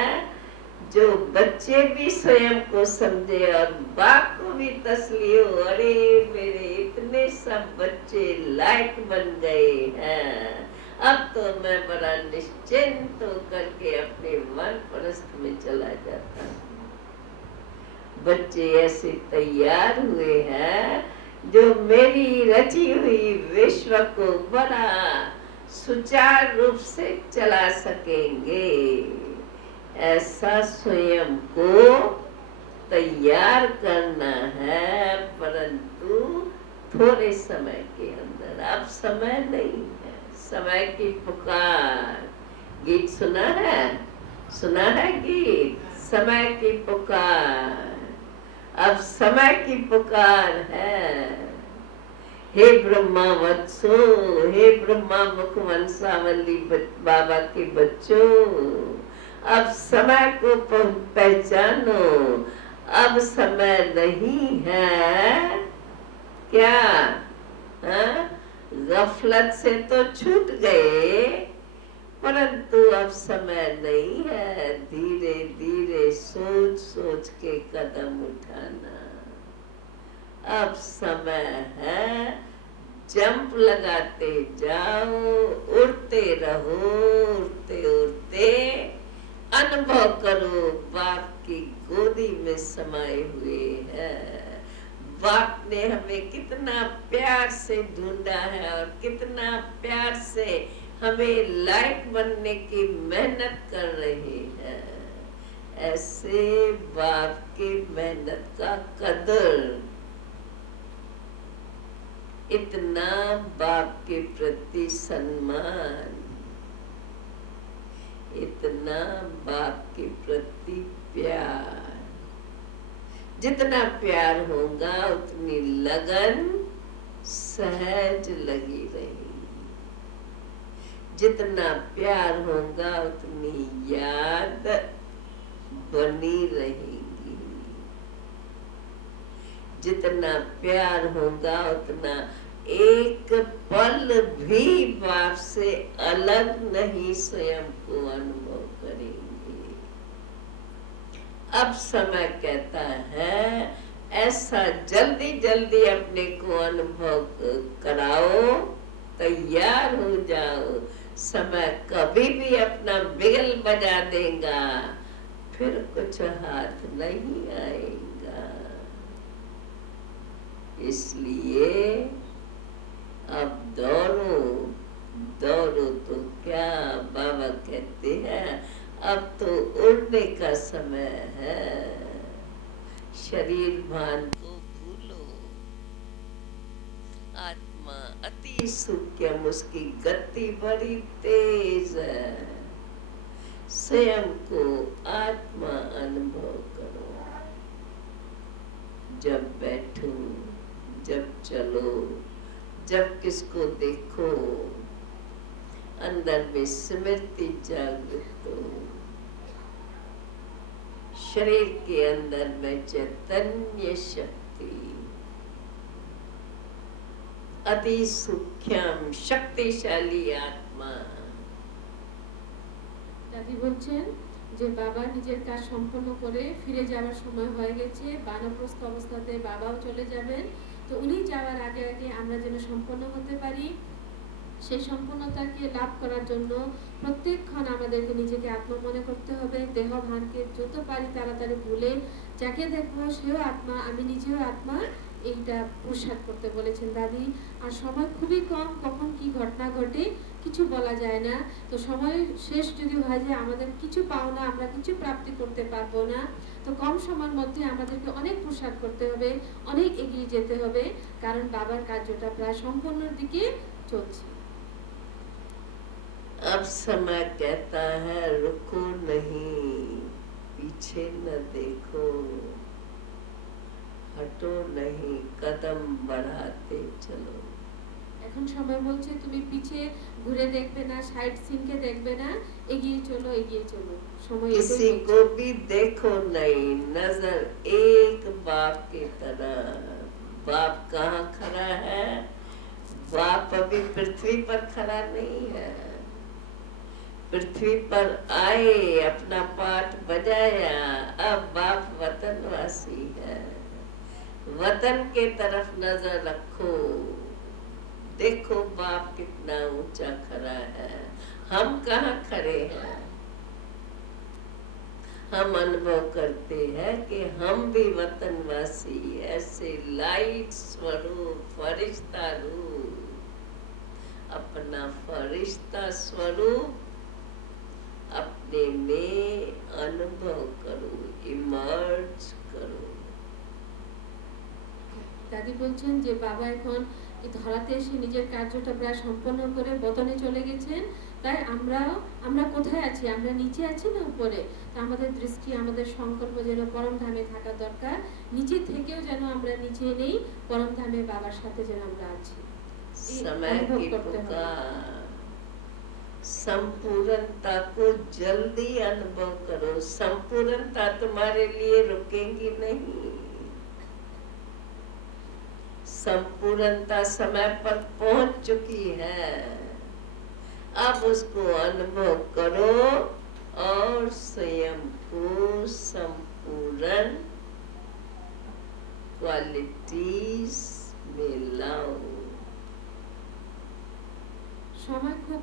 जो बच्चे भी स्वयं को समझे और बाप को भी तसल्ली हो, अरे मेरे इतने सब बच्चे लायक बन गए हैं, अब तो मैं बड़ा निश्चिंत होकर के अपने वनप्रस्थ में चला जाता हूँ। बच्चे ऐसे तैयार हुए हैं जो मेरी रची हुई विश्व को बड़ा सुचारू रूप से चला सकेंगे। ऐसा स्वयं को तैयार करना है, परंतु थोड़े समय के अंदर। अब समय नहीं है, समय की पुकार। गीत सुना है गीत, समय की पुकार। अब समय की पुकार है। हे ब्रह्मा वत्सो, हे ब्रह्मा मुख वंशावली बाबा के बच्चों, अब समय को पहचानो। अब समय नहीं है क्या? गफलत से तो छूट गए, परंतु अब समय नहीं है धीरे धीरे सोच सोच के कदम उठाना। अब समय है जंप लगाते जाओ, उड़ते रहो, उड़ते उड़ते अनुभव करो बाप की गोदी में समाये हुए हैं। बाप ने हमें कितना प्यार से ढूंढा है और कितना प्यार से हमें लायक बनने की मेहनत कर रहे हैं। ऐसे बाप की मेहनत का कदर, इतना बाप के प्रति सम्मान, इतना बाप के प्रति प्यार। जितना प्यार होगा उतनी लगन सहज लगी रहेगी। जितना प्यार होगा उतनी याद बनी रहेगी। जितना प्यार होगा उतना एक पल भी बाप से अलग नहीं स्वयं को अनुभव करेंगे। अब समय कहता है ऐसा जल्दी जल्दी अपने को अनुभव कराओ, तैयार हो जाओ। समय कभी भी अपना बिगल बजा देगा, फिर कुछ हाथ नहीं आएगा। इसलिए अब दौड़ो, दौड़ो तो क्या, बाबा कहते हैं अब तो उड़ने का समय है। शरीर भान को भूलो। आत्मा अति सूक्ष्म, उसकी गति बड़ी तेज है। स्वयं को आत्मा अनुभव करो। जब बैठो, जब चलो, जब किसको देखो, अंदर में स्मृति जागृत हो। शरीर के अंदर में चैतन्य शक्ति, अति सूक्ष्म शक्तिशाली आत्मा। দাদি বলছেন যে বাবা নিজের কাজ সম্পন্ন করে ফিরে যাওয়ার সময় হয়ে গেছে। বানপ্রস্থ অবস্থাতে বাবাও চলে যাবেন। তো উনি যাওয়ার আগে আগে আমরা যেন সম্পন্ন হতে পারি, সেই সম্পূর্ণতাকে লাভ করার জন্য প্রত্যেকক্ষণ আমাদেরকে নিজেকে আত্মা মনে করতে হবে। দেহ ভানকে যত পারি তাড়াতাড়ি ভুলে যাকে দেখবো সেও আত্মা, আমি নিজেও আত্মা, এইটা প্রসাদ করতে বলেছেন দাদি। আর সময় খুবই কম, কখন কি ঘটনা ঘটে কিছু বলা যায় না। তো সময় শেষ যদি হয় যে আমাদের কিছু পাওনা, আমরা কিছু প্রাপ্তি করতে পারবো না, তো কম সময়ের মধ্যে আমাদেরকে অনেক প্রসাদ করতে হবে, অনেক এগিয়ে যেতে হবে, কারণ বাবার কার্যটা প্রায় সম্পূর্ণের দিকে চলছে। अब समय कहता है रुको नहीं, पीछे न देखो, हटो नहीं, कदम बढ़ाते चलो। এখন সবাই বলছে তুমি পিছে ঘুরে দেখবে না, সাইড সিনকে দেখবে না, এগিয়ে চলো, এগিয়ে চলো। সময় किसी को भी देखो नहीं, नजर एक बाप की तरह। बाप कहाँ खड़ा है? बाप अभी पृथ्वी पर खड़ा नहीं है। पृथ्वी पर आए, अपना पाठ बजाया, अब बाप वतनवासी है। वतन के तरफ नजर रखो, देखो बाप कितना ऊंचा खड़ा है, हम कहाँ खड़े हैं। हम अनुभव करते हैं कि हम भी वतनवासी, ऐसे लाइट स्वरूप, फरिश्ता रूप, अपना फरिश्ता स्वरूप अपने में अनुभव करो, इमर्ज करो। দাদি বলছেন যে বাবা এখন এই ধরাতে এসে নিজের কার্যটা প্রায় সম্পন্ন করে বতনে চলে গেছেন। তাই আমরা কোথায় আছি? আমরা নিচে আছি না উপরে? তো আমাদের দৃষ্টি, আমাদের সংকল্প যেন পরম ধামে থাকা দরকার। নিচে থেকেও যেন আমরা নিচে নেই, পরম ধামে বাবার সাথে যেন আমরা আছি। समय की पुकार, संपूर्णता को जल्दी अनुभव करो। संपूर्णता तुम्हारे लिए रुकेगी नहीं। संपूर्णता समय पर पहुंच चुकी है। अब उसको अनुभव करो और स्वयं को संपूर्ण क्वालिटीज में लाओ। সময় খুব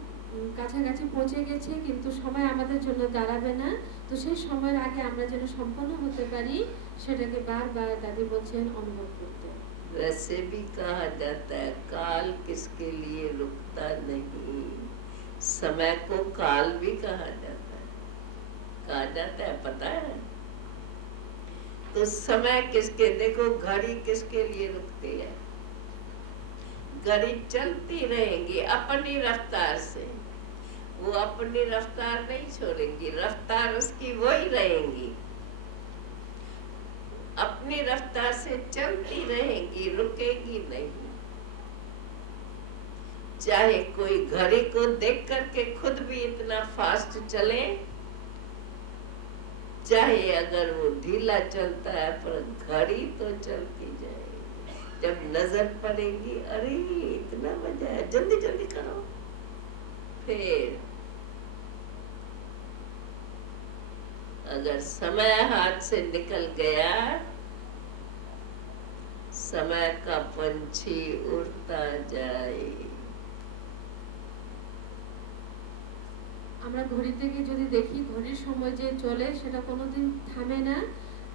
কাছাকাছি পৌঁছে গেছে, কিন্তু সময় আমাদের জন্য দাঁড়াবে না। তো সেই সময়ের আগে আমরা যেন সম্পন্ন হতে পারি, সেটাকে বারবার দাদি বলছেন অনুভব করতে। वैसे भी कहा जाता है काल किसके लिए रुकता नहीं, समय को काल भी कहा जाता है, पता है? तो समय किसके, देखो घड़ी किसके लिए रुकती है? घड़ी चलती रहेंगी अपनी रफ्तार से, वो अपनी रफ्तार नहीं छोड़ेंगी, रफ्तार उसकी वही रहेंगी, अपनी रफ्तार से चलती रहेंगी, रुकेगी नहीं। चाहे कोई घड़ी को देख करके खुद भी इतना फास्ट चले, चाहे अगर वो ढीला चलता है, पर घड़ी तो चलती जाएगी। जब नजर पड़ेगी, अरे इतना मजा है, जल्दी जल्दी करो। फिर अगर समय हाथ से निकल गया, समय का पंछी उड़ता जाए। আমরা ঘড়ি থেকে যদি দেখি ঘড়ির সময় যে চলে সেটা কোনোদিন থামে না,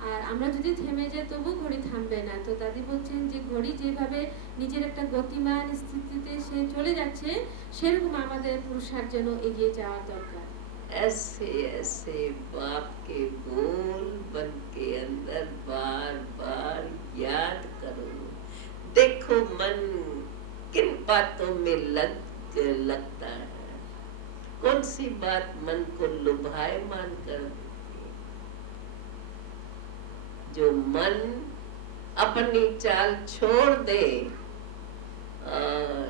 আর আমরা যদি থেমে যাই তবু ঘড়ি থামবে না। তো দাদি বলছেন যে ঘড়ি যেভাবে নিজের একটা গতিমান স্থিতিতে সে চলে যাচ্ছে, সেরকম আমাদের পুরুষার্জনও এগিয়ে যাওয়া দরকার। ऐसे ऐसे बाप के बोल बन के अंदर बार बार याद करो। देखो मन किन बातों में लगता है, कौन सी बात मन को लुभायमान कर देती है। जो मन अपनी चाल छोड़ दे और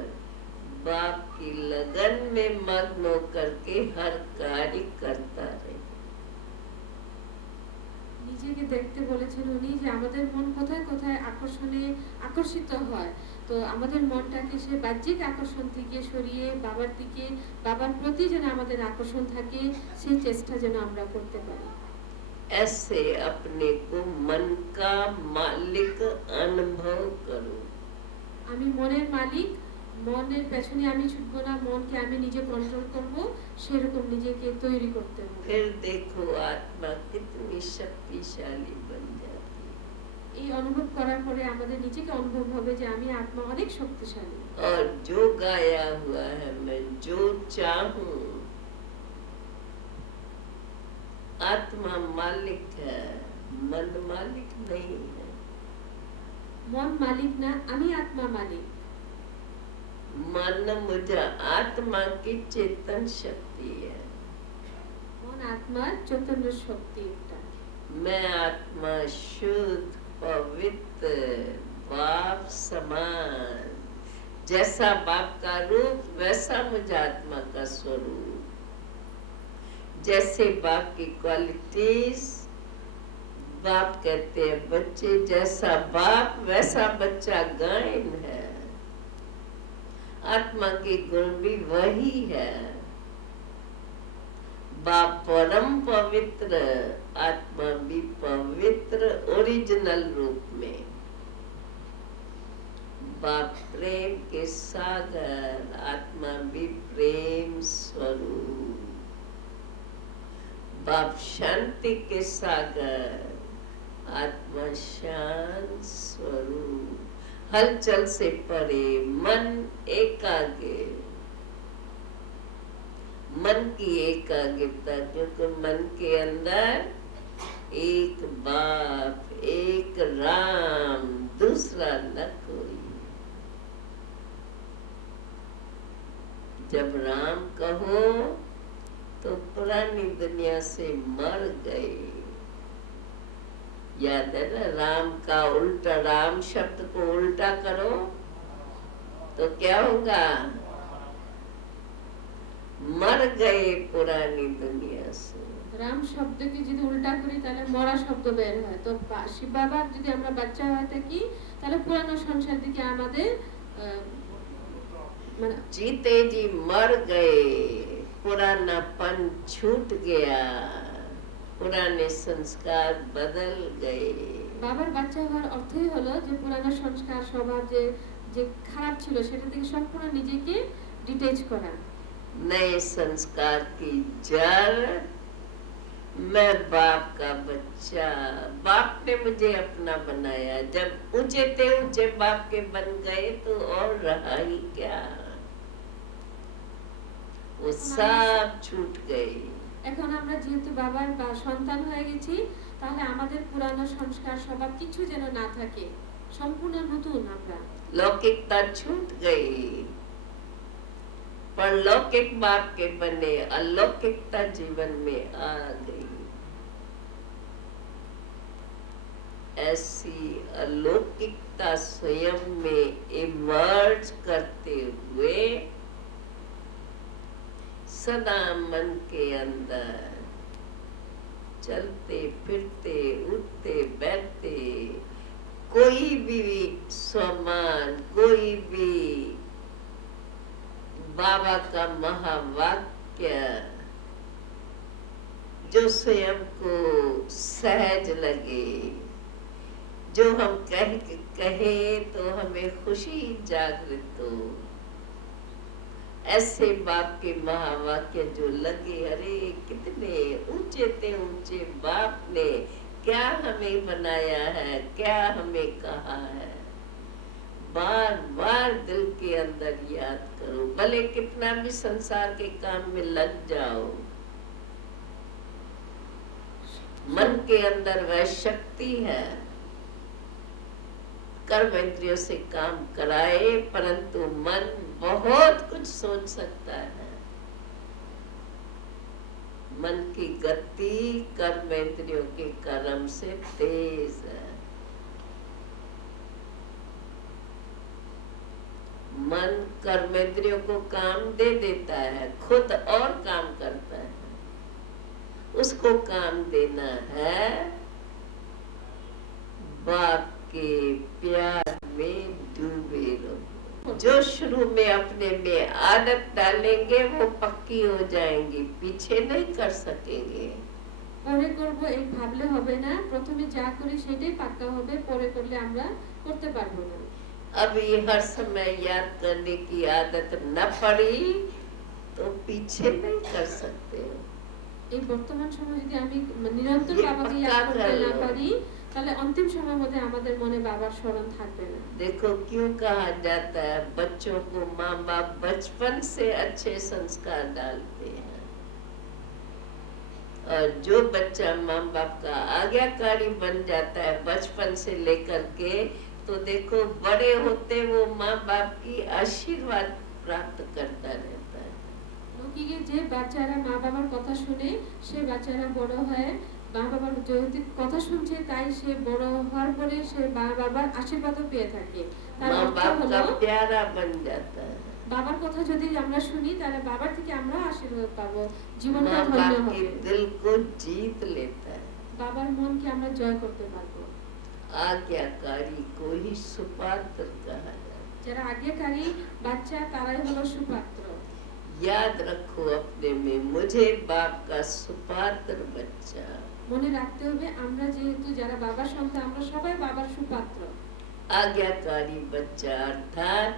बाप की लगन में मग्न होकर के हर कार्य करता रहे। নিজেকে দেখতে বলেছেন উনি যে আমাদের মন কোথায় কোথায় আকর্ষণে আকর্ষিত হয়। তো আমাদের মনটাকে সে বাহ্যিক আকর্ষণ থেকে সরিয়ে বাবার দিকে, বাবার প্রতি যেন আমাদের আকর্ষণ থাকে, সেই চেষ্টা যেন আমরা করতে পারি। ऐसे अपने को मन का मालिक अनुभव करो। আমি মনের মালিক, মনের পেছনে আমি ছুটবো না, মনকে আমি নিজে কন্ট্রোল করব, সেরকম নিজেকে তৈরি করতে হবে। फिर देखो आत्मा कितनी शक्तिशाली बन जाती है। এই অনুভব করার পরে আমাদের নিজেকে অনুভব হবে যে আমি আত্মা অনেক শক্তিশালী। और जो गाया हुआ है, मैं जो चाहूं, आत्मा मालिक है, मन मालिक नहीं है। মন মালিক না, আমি আত্মা মালিক। मन मुझे आत्मा की चेतन शक्ति है। মন আত্মার চৈতন্য শক্তি একটা। मैं आत्मा शुद्ध पवित्र बाप समान, जैसा बाप का रूप वैसा मुझे आत्मा का स्वरूप, जैसे बाप की क्वालिटीज, बाप कहते हैं बच्चे जैसा बाप वैसा बच्चा गायन है। आत्मा के गुण भी वही है। बाप परम पवित्र, आत्मा भी पवित्र ओरिजिनल रूप में। बाप प्रेम के सागर, आत्मा भी प्रेम स्वरूप। बाप शांति के सागर, आत्मा शांत स्वरूप। हलचल से परे मन एकाग्र, मन की एकाग्रता, क्योंकि मन के अंदर एक बाप, एक राम, दूसरा न कोई। जब राम कहो तो पुरानी दुनिया से मर गए। याद है ना, राम का उल्टा, राम शब्द को उल्टा करो तो क्या होगा? मर गए पुरानी दुनिया से। রাম শব্দকে যদি উল্টা করি তাহলে মরা শব্দ বের হয়। তো শিব বাবার যদি আমরা বাচ্চা হয়ে থাকি তাহলে পুরানো সংসার থেকে আমাদের মানে जीते जी मर गए, पुरानापन छूट गया, पुराने संस्कार बदल गए। বাবার বাচ্চা হওয়ার অর্থই হলো যে পুরানো সংস্কার স্বভাব যে যে খারাপ ছিল সেটা থেকে সম্পূর্ণ নিজেকে ডিটেচ করা। नए संस्कार की जड़, मैं बाप का बच्चा, बाप ने मुझे अपना बनाया। जब ऊंचे थे ऊंचे बाप के बन गए तो और रहा ही क्या। वो सब छूट गई। এখন আমরা যেহেতু বাবার বা সন্তান হয়ে গেছি, তাহলে আমাদের পুরানো সংস্কার স্বভাব কিছু যেন না থাকে, সম্পূর্ণ নতুন আমরা। लौकिकता छूट गई, परलौकिक बाप के बने अलौकिकता जीवन में आ गई। ऐसी अलौकिकता स्वयं में इमर्ज करते हुए सदा मन के अंदर चलते फिरते उठते बैठते कोई भी सम्मान, कोई भी बाबा का महावाक्य जो स्वयं को सहज लगे, जो हम कहे तो हमें खुशी जागृत हो, ऐसे बाप के महावाक्य जो लगे, अरे कितने ऊंचे थे ऊंचे बाप ने क्या हमें बनाया है, क्या हमें कहा है। बार बार दिल के अंदर याद करो, भले कितना भी संसार के काम में लग जाओ, मन के अंदर वह शक्ति है, कर्म इंद्रियों से काम कराए, परंतु मन बहुत कुछ सोच सकता है। मन की गति कर्म इंद्रियों के कर्म से तेज है। मन कर्म इंद्रियों को काम दे देता है, खुद और काम करता है। उसको काम देना है बाप के प्यार में डूबे रहो। जो शुरू में अपने में आदत डालेंगे वो पक्की हो जाएंगी, पीछे नहीं कर सकेंगे। পরে করব এই ভাবলে হবে না, প্রথমে যা করি সেটাই পাক্কা হবে, পরে করলে আমরা করতে পারবো না। अब ये हर समय याद करने की आदत न पड़ी तो पीछे नहीं कर सकते। এই বর্তমান সময় যদি আমি নিরন্তর ये বাবাকে पक्का याद করতে कर না लो। পারি, তাহলে অন্তিম সময়ের মধ্যে আমাদের মনে বাবার স্মরণ থাকবে না। देखो क्यों कहा जाता है बच्चों को माँ बाप बचपन से अच्छे संस्कार डालते हैं, और जो बच्चा माँ बाप का आज्ञाकारी बन जाता है बचपन से लेकर के, तो देखो बड़े होते वो माँ बाप की आशीर्वाद प्राप्त करता रहता है। লৌকিকে যে বাচ্চারা মা বাবার কথা শুনে, সে বাচ্চারা বড় হয় মা বাবার যেহেতু কথা শুনছে, তাই সে বড় হওয়ার পরে সে মা বাবার আশীর্বাদও পেয়ে থাকে। তার माँ অর্থ बाप হলো का प्यारा बन जाता है। বাবার কথা যদি আমরা শুনি, তাহলে বাবার থেকে আমরা আশীর্বাদ পাবো, জীবনটা माँ ধন্য बाप के হবে। दिल को जीत लेता है। বাবার মনকে আমরা জয় করতে পারবো। आज्ञाकारी को ही सुपात्र कहा जाता যারা আজ্ঞাকারী বাচ্চা, তারাই হলো সুপাত্র। है। याद रखो अपने में, मुझे बाप का सुपात्र बच्चा। মনে রাখতে হবে আমরা যেহেতু যারা বাবার সন্তান, আমরা সবাই বাবার সুপাত্র। आज्ञाकारी बच्चा अर्थात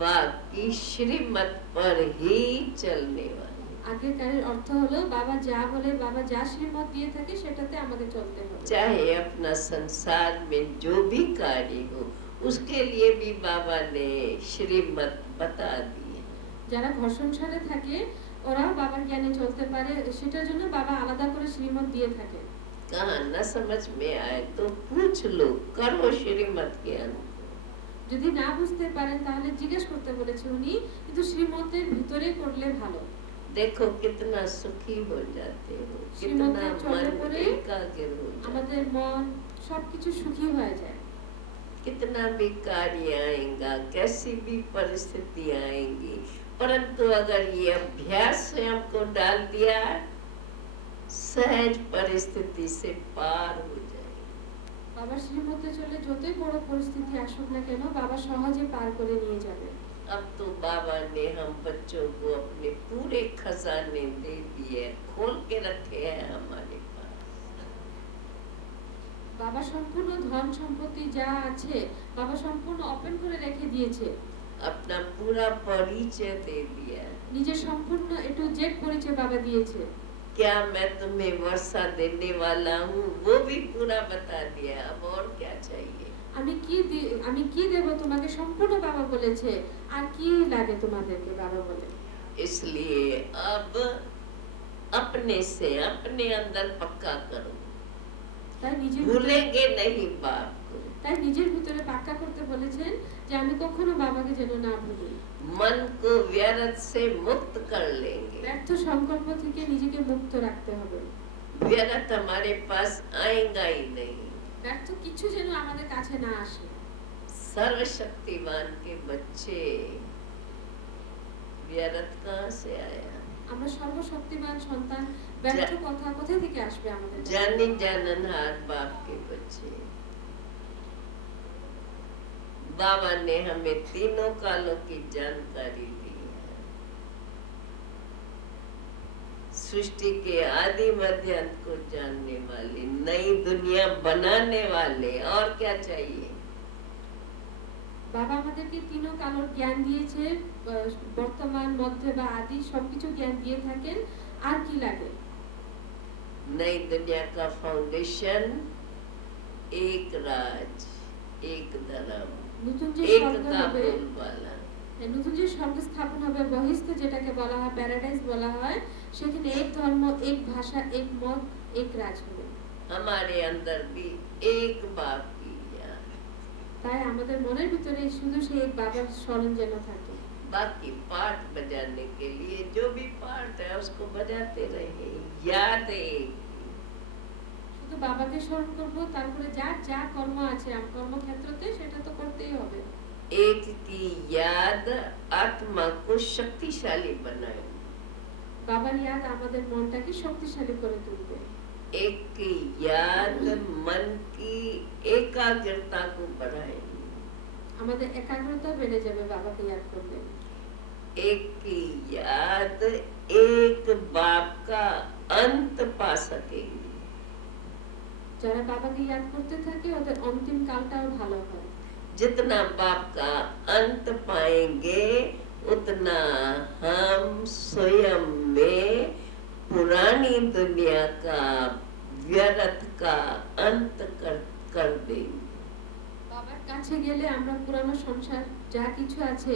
बाप की श्रीमत पर ही चलने वाला। আজ্ঞাকারীর অর্থ হলো বাবা যা বলে, বাবা যা শ্রীমত দিয়ে থাকে সেটাতে আমাদের চলতে হবে। चाहे अपना संसार में जो भी कार्य हो, उसके लिए भी बाबा ने श्रीमत बता दी है। যারা ঘর সংসারে থাকে ওরাও বাবার জ্ঞানে চলতে পারে, সেটার জন্য বাবা আলাদা করে শ্রীমত দিয়ে থাকে। कहाँ न समझ में आए तो पूछ लो, करो श्रीमत के अनुसार। যদি না বুঝতে পারেন তাহলে জিজ্ঞেস করতে বলেছে উনি, কিন্তু শ্রীমতের ভিতরে করলে ভালো। देखो कितना सुखी हो जाते हो, कितना श्रीमती चौधरी मन बोले, एकाग्र हो जाता है। আমাদের মন সবকিছু সুখী হয়ে যায়। कितना भी कार्य आएगा, कैसी भी परिस्थिति आएंगी, परंतु अगर ये अभ्यास स्वयं को डाल दिया, सहज परिस्थिति से पार हो जाएगी। বাবার শ্রীমতে চলে যতই বড় পরিস্থিতি আসুক না কেন, বাবা সহজে পার করে নিয়ে যাবে। अब तो बाबा ने हम बच्चों को अपने पूरे खजाने दे दिए, खोल के रखे हैं हमारे पास। বাবা সম্পূর্ণ ধন সম্পত্তি যা আছে বাবা সম্পূর্ণ ওপেন করে রেখে দিয়েছে। अपना पूरा परिचय दे दिया। নিজের সম্পূর্ণ একটু জেড পরিচয় বাবা দিয়েছে। क्या मैं तुम्हें वर्षा देने वाला हूँ, वो भी पूरा बता दिया। अब और क्या चाहिए। আমি কি দেব তোমাকে সম্পূর্ণ বাবা বলেছে, আর কি লাগে তোমাদেরকে বাবা বলে। इसलिए अब अपने से अपने अंदर पक्का करो, তাই নিজের भूलेंगे नहीं बाप को। তাই নিজের ভিতরে পাক্কা করতে বলেছেন যে আমি কখনো বাবাকে যেন না ভুলি। मन को व्यर्थ से मुक्त कर लेंगे। ব্যর্থ সংকল্প থেকে নিজেকে মুক্ত রাখতে হবে। व्यर्थ हमारे पास आएगा ही नहीं। ব্যর্থ কিছু যেন আমাদের কাছে না আসে। सर्वशक्तिमान के बच्चे, व्यर्थ कहाँ से आया? আমরা সর্বশক্তিমান সন্তান, ব্যর্থ কথা কোথা থেকে আসবে আমাদের কাছে? जानी जाननहार बाप के बच्चे। बाबा ने हमें तीनों कालों की जानकारी दी है। सृष्टि के आदि मध्य अंत को जानने वाले, नई दुनिया बनाने वाले, और क्या चाहिए? বাবা আমাদেরকে তিনও কালোর জ্ঞান দিয়েছে, বর্তমান মধ্যে বা আদি সবকিছু জ্ঞান দিয়ে থাকেন। আর কি লাগে? नई दुनिया का फाउंडेशन एक राज, एक धर्म, নতুন যে एक স্বর্গ का হবে, बोलबाला। নতুন যে স্বর্গ স্থাপন হবে, বহিস্থ যেটাকে বলা হয় প্যারাডাইস বলা হয়, সেখানে এক ধর্ম, এক ভাষা, এক মত, এক রাজ হবে। हमारे अंदर भी एक बाप की याद। তাই আমাদের মনের ভিতরে শুধু সেই এক বাবার স্মরণ যেন থাকে। बाकी पाठ बजाने के लिए जो भी पाठ है उसको बजाते रहे, याद एक। শুধু বাবাকে স্মরণ করব, তারপরে যার যা কর্ম আছে কর্মক্ষেত্রতে সেটা তো করতেই হবে। एक की याद आत्मा को शक्तिशाली बनाए, বাবার ইয়াদ আমাদের মনটাকে শক্তিশালী করে তুলবে। एक की याद मन की एकाग्रता को बढ़ाए, আমাদের একাগ্রতা বেড়ে যাবে বাবাকে ইয়াদ করলে। एक की याद एक बाप का अंत पा सकेगी। যারা বাবাকে ইয়াদ করতে থাকে ওদের অন্তিম কালটাও ভালো হয়। जितना बाप का अंत पाएंगे उतना हम स्वयं में पुरानी दुनिया का व्यर्थ का अंत कर देंगे। বাবার কাছে গেলে আমরা পুরানো সংসার যা কিছু আছে,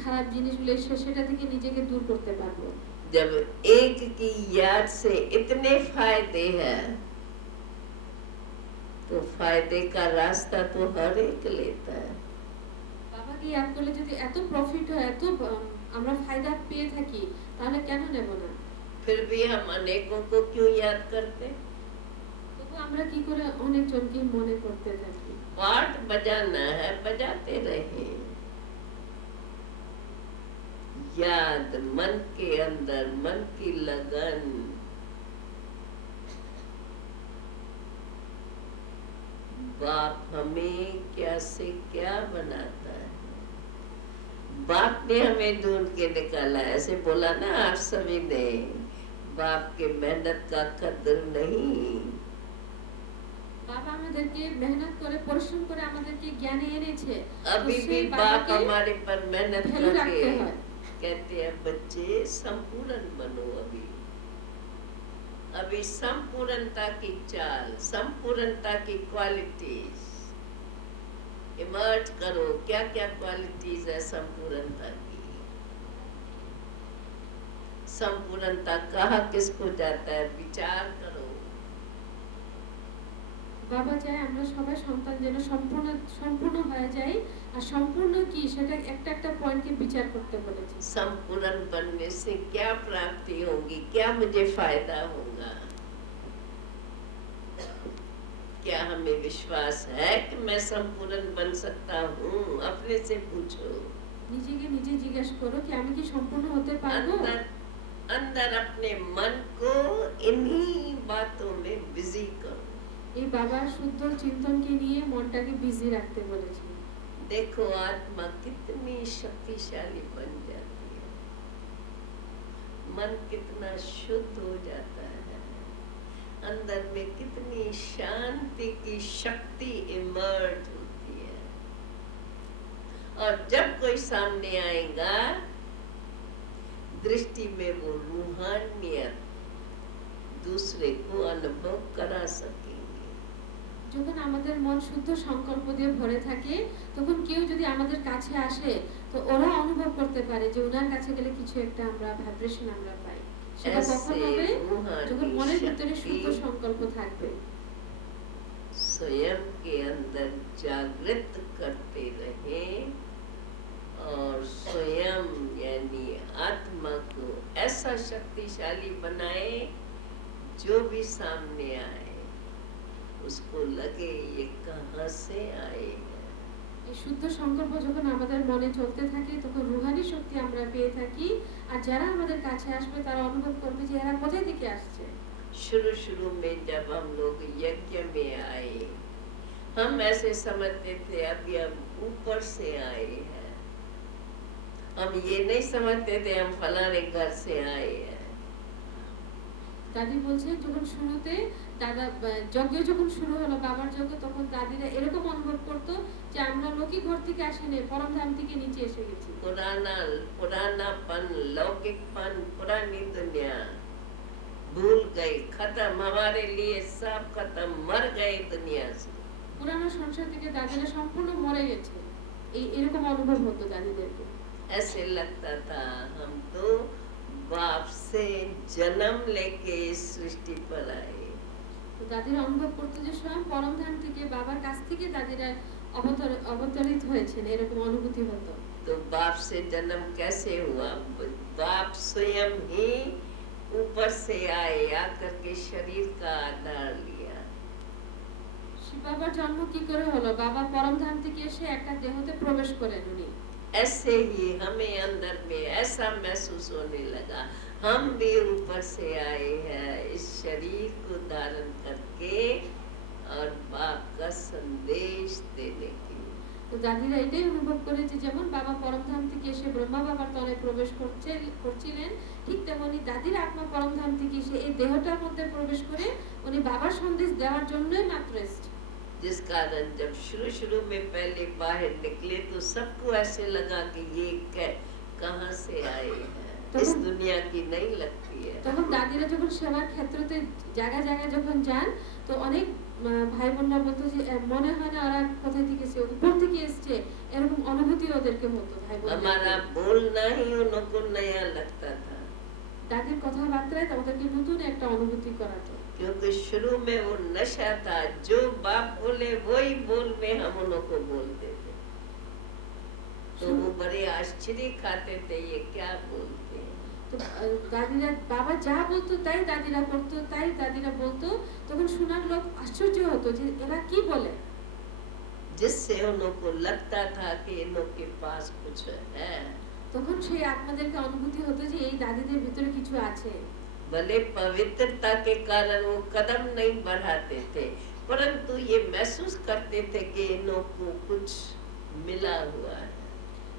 খারাপ জিনিসগুলো সেটা থেকে নিজেকে দূর করতে পারবো। जब एक की याद से इतने फायदे हैं तो फायदे का रास्ता तो हर एक लेता है। বাবাকে ইয়াদ করলে যদি এত প্রফিট হয়, এত আমরা ফায়দা পেয়ে থাকি, তাহলে কেন নেব না? फिर भी हम अनेकों को क्यों याद करते? তবু আমরা কি করে অনেকজনকে মনে করতে থাকি? पाठ बजाना है, बजाते रहे। याद मन के अंदर, मन की लगन। बाप हमें क्या से क्या बनाता है। बाप ने हमें ढूंढ के निकाला, ऐसे बोला ना आप सभी ने। बाप के मेहनत का कदर नहीं। বাবা আমাদেরকে মেহনত করে পরিশ্রম করে আমাদেরকে জ্ঞানে এনেছে। अभी तो भी সেই बाप বাবাকে हमारे पर मेहनत ভ্যালু करके রাখতে হয়। कहते हैं बच्चे संपूर्ण बनो। अभी संपूर्णता की चाल, संपूर्णता की क्वालिटीज इमर्ज करो। क्या क्या क्वालिटीज है संपूर्णता की? संपूर्णता कहाँ किसको जाता है, विचार करो। বাবা চায় আমরা সবাই সন্তান যেন সম্পূর্ণ হয়ে যায়। আর সম্পূর্ণ কি সেটা একটা একটা পয়েন্টকে বিচার করতে বলেছে। संपूर्ण बनने से क्या प्राप्ति होगी, क्या मुझे फायदा होगा? क्या हमें विश्वास है कि मैं संपूर्ण बन सकता हूँ? अपने से पूछो। নিজেকে নিজে জিজ্ঞাসা করো কি আমি কি সম্পূর্ণ হতে পারবো? अंदर अंदर अपने मन को इन्हीं बातों में बिजी करो। এই বাবার শুদ্ধ চিন্তনকে নিয়ে মনটাকে বিজি রাখতে বলেছে। देखो आत्मा कितनी शक्तिशाली बन जाती है, मन कितना शुद्ध हो जाता है, अंदर में कितनी शांति की शक्ति इमर्ज होती है। और जब कोई सामने आएगा, दृष्टि में वो रूहानियत दूसरे को अनुभव करा सकेंगे। যখন আমাদের মন শুদ্ধ সংকল্প দিয়ে ভরে থাকে, তখন কেউ যদি আমাদের কাছে আসে, তো ওরা অনুভব করতে পারে যে ওনার কাছে গেলে কিছু একটা আমরা ভাইব্রেশন আমরা পাই। সেটা কখন হবে? যখন মনের ভিতরে শুদ্ধ সংকল্প থাকবে। स्वयं के अंदर जागृत करते रहे और स्वयं यानी आत्मा को ऐसा शक्तिशाली बनाए जो भी सामने आए उसको लगे ये कहाँ से आए हैं। এই শুদ্ধ সংকল্প যখন আমাদের মনে চলতে থাকে, তখন রুহানি শক্তি আমরা পেয়ে থাকি, আর যারা আমাদের কাছে আসবে তারা অনুভব করবে যে এরা কোথা থেকে আসছে। शुरू शुरू में जब हम लोग यज्ञ में आए, हम ऐसे समझते थे अभी हम ऊपर से आए हैं, हम ये नहीं समझते थे हम फलाने घर से आए हैं। দাদি বলছেন যখন শুরুতে দাদা যজ্ঞ যখন শুরু হলো, বাবার যজ্ঞ, তখন দাদিরা এরকম অনুভব করতো যে আমরা লৌকিক ঘর থেকে আসিনি, পরমধাম থেকে নিচে एसे গেছি। पुरानापन, लौकिकपन, पुरानी दुनिया भूल गई, खत्म, हमारे लिए सब खत्म, मर गए दुनिया से। পুরানো সংসার থেকে দাদিরা সম্পূর্ণ মরে গেছে, এরকম অনুভব হতো দাদিদেরকে। ऐसे लगता था हम तो बाप से जन्म लेके इस सृष्टि पर आए। তো দাদিরা অনুভব করতো যে স্বয়ং পরমধাম থেকে, বাবার কাছ থেকে দাদিরা অবতরিত হয়েছেন, এরকম অনুভূতি হতো। तो बाप से जन्म कैसे हुआ? बाप स्वयं ही ऊपर से आए, आकर के शरीर का आधार लिया। শিব বাবার জন্ম কি করে হলো? বাবা পরমধাম থেকে এসে একটা দেহতে প্রবেশ করেন উনি। ऐसे ही हमें अंदर में ऐसा महसूस होने लगा हम भी ऊपर से आए हैं इस शरीर को धारण करके और बाप का संदेश देने के लिए। তো দাদিরা এটাই অনুভব করে যে যেমন বাবা পরমধাম থেকে এসে ব্রহ্মা বাবার তলে প্রবেশ করছিলেন, ঠিক তেমনি দাদির আত্মা পরমধাম থেকে এসে এই দেহটার মধ্যে প্রবেশ করে উনি বাবার সন্দেশ দেওয়ার জন্যই মাত্র এসেছেন। जिस कारण जब शुरू में पहले बाहर निकले तो सबको ऐसे लगा कि ये कहाँ से आए हैं, इस दुनिया की नहीं लगती है। তখন দাদিরা যখন সেবার ক্ষেত্রতে জায়গা জায়গায় যখন যান, তো অনেক ভাই বোনরা বলতো যে মনে হয় না ওরা কোথা থেকে এসেছে, উপর থেকে এসেছে, এরকম অনুভূতি ওদেরকে হতো ভাই বোনদের। हमारा बोलना ही उनको नया लगता था, দাদির কথাবার্তায় ওদেরকে নতুন একটা অনুভূতি করাতো। क्योंकि शुरू में वो नशा था, जो बाप बोले वही बोल में हम उनको बोलते थे, तो वो बड़े आश्चर्य खाते थे ये क्या बोलते हैं। তো দাদিরা বাবা যা বলতো তাই দাদিরা করতো, তাই দাদিরা বলতো, তখন শোনার লোক আশ্চর্য হতো যে এরা কি বলে। जिससे उनको लगता था कि इनके पास कुछ है। তখন সেই আত্মাদেরকে অনুভূতি হতো যে এই দাদিদের ভিতরে কিছু আছে। भले पवित्रता के कारण वो कदम नहीं बढ़ाते थे, परंतु ये महसूस करते थे कि इनको कुछ मिला हुआ है।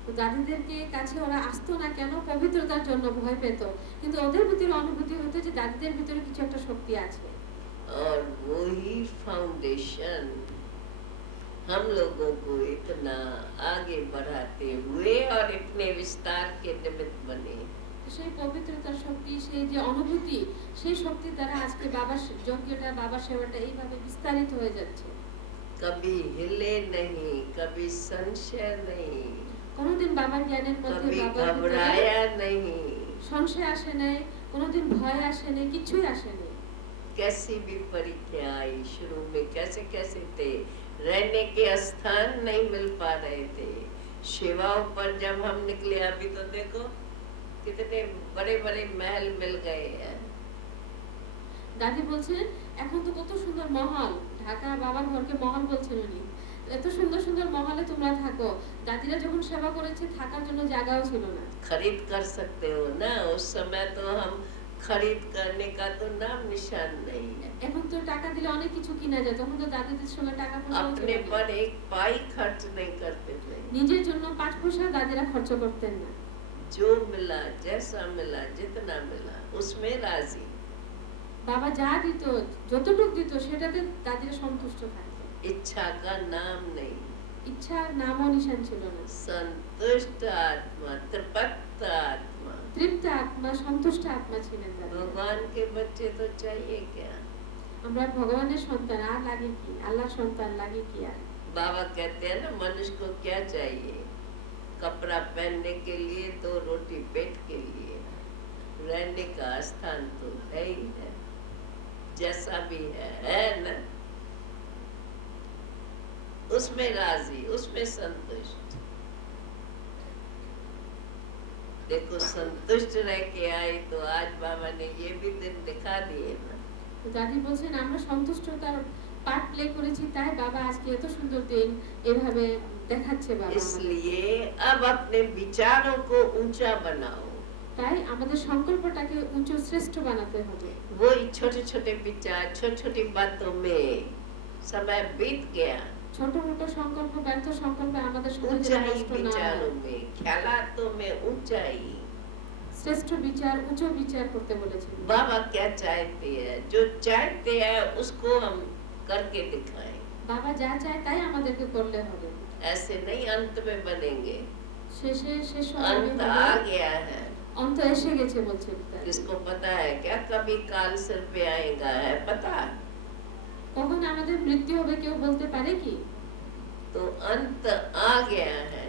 তো দাদিদেরকে কাছে ওরা আসতো না কেন? পবিত্রতার জন্য ভয় পেত, কিন্তু ওদের ভিতরে অনুভূতি হতো যে দাদিদের ভিতরে কিছু একটা শক্তি আছে। और वही फाउंडेशन हम लोगों को इतना आगे बढ़ाते हुए और इतने विस्तार के निमित्त बने। সেই পবিত্রতার শক্তি, সেই যে অনুভূতি, সেই শক্তির দ্বারা আজকে বাবার যজ্ঞটা, বাবার সেবাটা এইভাবে বিস্তারিত হয়ে যাচ্ছে। कभी हिले नहीं, कभी संशय नहीं, কোনোদিন বাবার জ্ঞানের মধ্যে कभी বাবার ভিতরে घबराया नहीं। সংশয় আসে নাই, কোনোদিন ভয় আসে নাই, কিছুই আসে নাই। कैसी भी परीक्षा आई, शुरू में कैसे कैसे थे, रहने के स्थान नहीं मिल पा रहे थे। सेवाओं पर जब हम निकले, अभी तो देखो कितने बड़े बड़े महल मिल गए हैं। দাদি বলছেন এখন তো কত সুন্দর মহল, ঢাকা বাবার ঘরকে মহল বলছেন উনি, এত সুন্দর সুন্দর মহলে তোমরা থাকো। দাদিরা যখন সেবা করেছে থাকার জন্য জায়গাও ছিল না। खरीद कर सकते हो ना, उस समय तो हम खरीद करने का तो नाम निशान नहीं है। এখন তো টাকা দিলে অনেক কিছু কিনা যায়, তখন তো দাদিদের সময় টাকা পয়সা अपने पर एक पाई खर्च नहीं करते थे। নিজের জন্য 5 পয়সা দাদিরা খরচ করতেন না। जो मिला, जैसा मिला, जितना मिला उसमें राजी। বাবা যা দিত, যতটুকু দিত সেটাতে দাদিরা সন্তুষ্ট থাকতেন। इच्छा का नाम नहीं, ইচ্ছার নামও নিশান ছিল না। संतुष्ट आत्मा, तृप्त आत्मा। তৃপ্ত আত্মা, সন্তুষ্ট আত্মা ছিলেন দাদি। भगवान के बच्चे तो चाहिए क्या? আমরা ভগবানের সন্তান, আর লাগে কি? আল্লাহর সন্তান, লাগে কি আর? बाबा कहते हैं ना, मनुष्य को क्या चाहिए? कपड़ा पहनने के लिए, 2 रोटी पेट के लिए, रहने का स्थान तो है ही है, जैसा भी है ना, उसमें राजी, उसमें संतुष्ट। देखो, संतुष्ट रह के आई तो आज बाबा ने ये भी दिन दिखा दिए ना। তো দাদি বলছেন আমরা সন্তুষ্টতার পার্ট প্লে করেছি, তাই বাবা আজকে এত সুন্দর দিন এভাবে দেখাচ্ছে বাবা আমাদের। इसलिए अब अपने विचारों को ऊंचा बनाओ। তাই আমাদের সংকল্পটাকে উঁচু শ্রেষ্ঠ বানাতে হবে। वही छोटे छोटे विचार, छोटी छोटी बातों में समय बीत गया। ছোট ছোট সংকল্প, ব্যর্থ সংকল্পে আমাদের সময় যেন ऊंचाई নষ্ট না হয়। विचारों में, ख्यालातों में ऊंचाई। শ্রেষ্ঠ বিচার, উচ্চ বিচার করতে বলেছেন। बाबा क्या चाहते हैं? जो चाहते हैं उसको हम करके दिखाएं। বাবা যা চায় তাই আমাদেরকে করলে হবে। ऐसे नहीं अंत में बनेंगे। শেষে শেষ সময় अंत आ गया है। অন্ত এসে গেছে বলছেন। किसको पता है क्या कभी काल सिर पे आएगा? है पता? কখন আমাদের মৃত্যু হবে কেউ বলতে পারে কি? तो अंत आ गया है,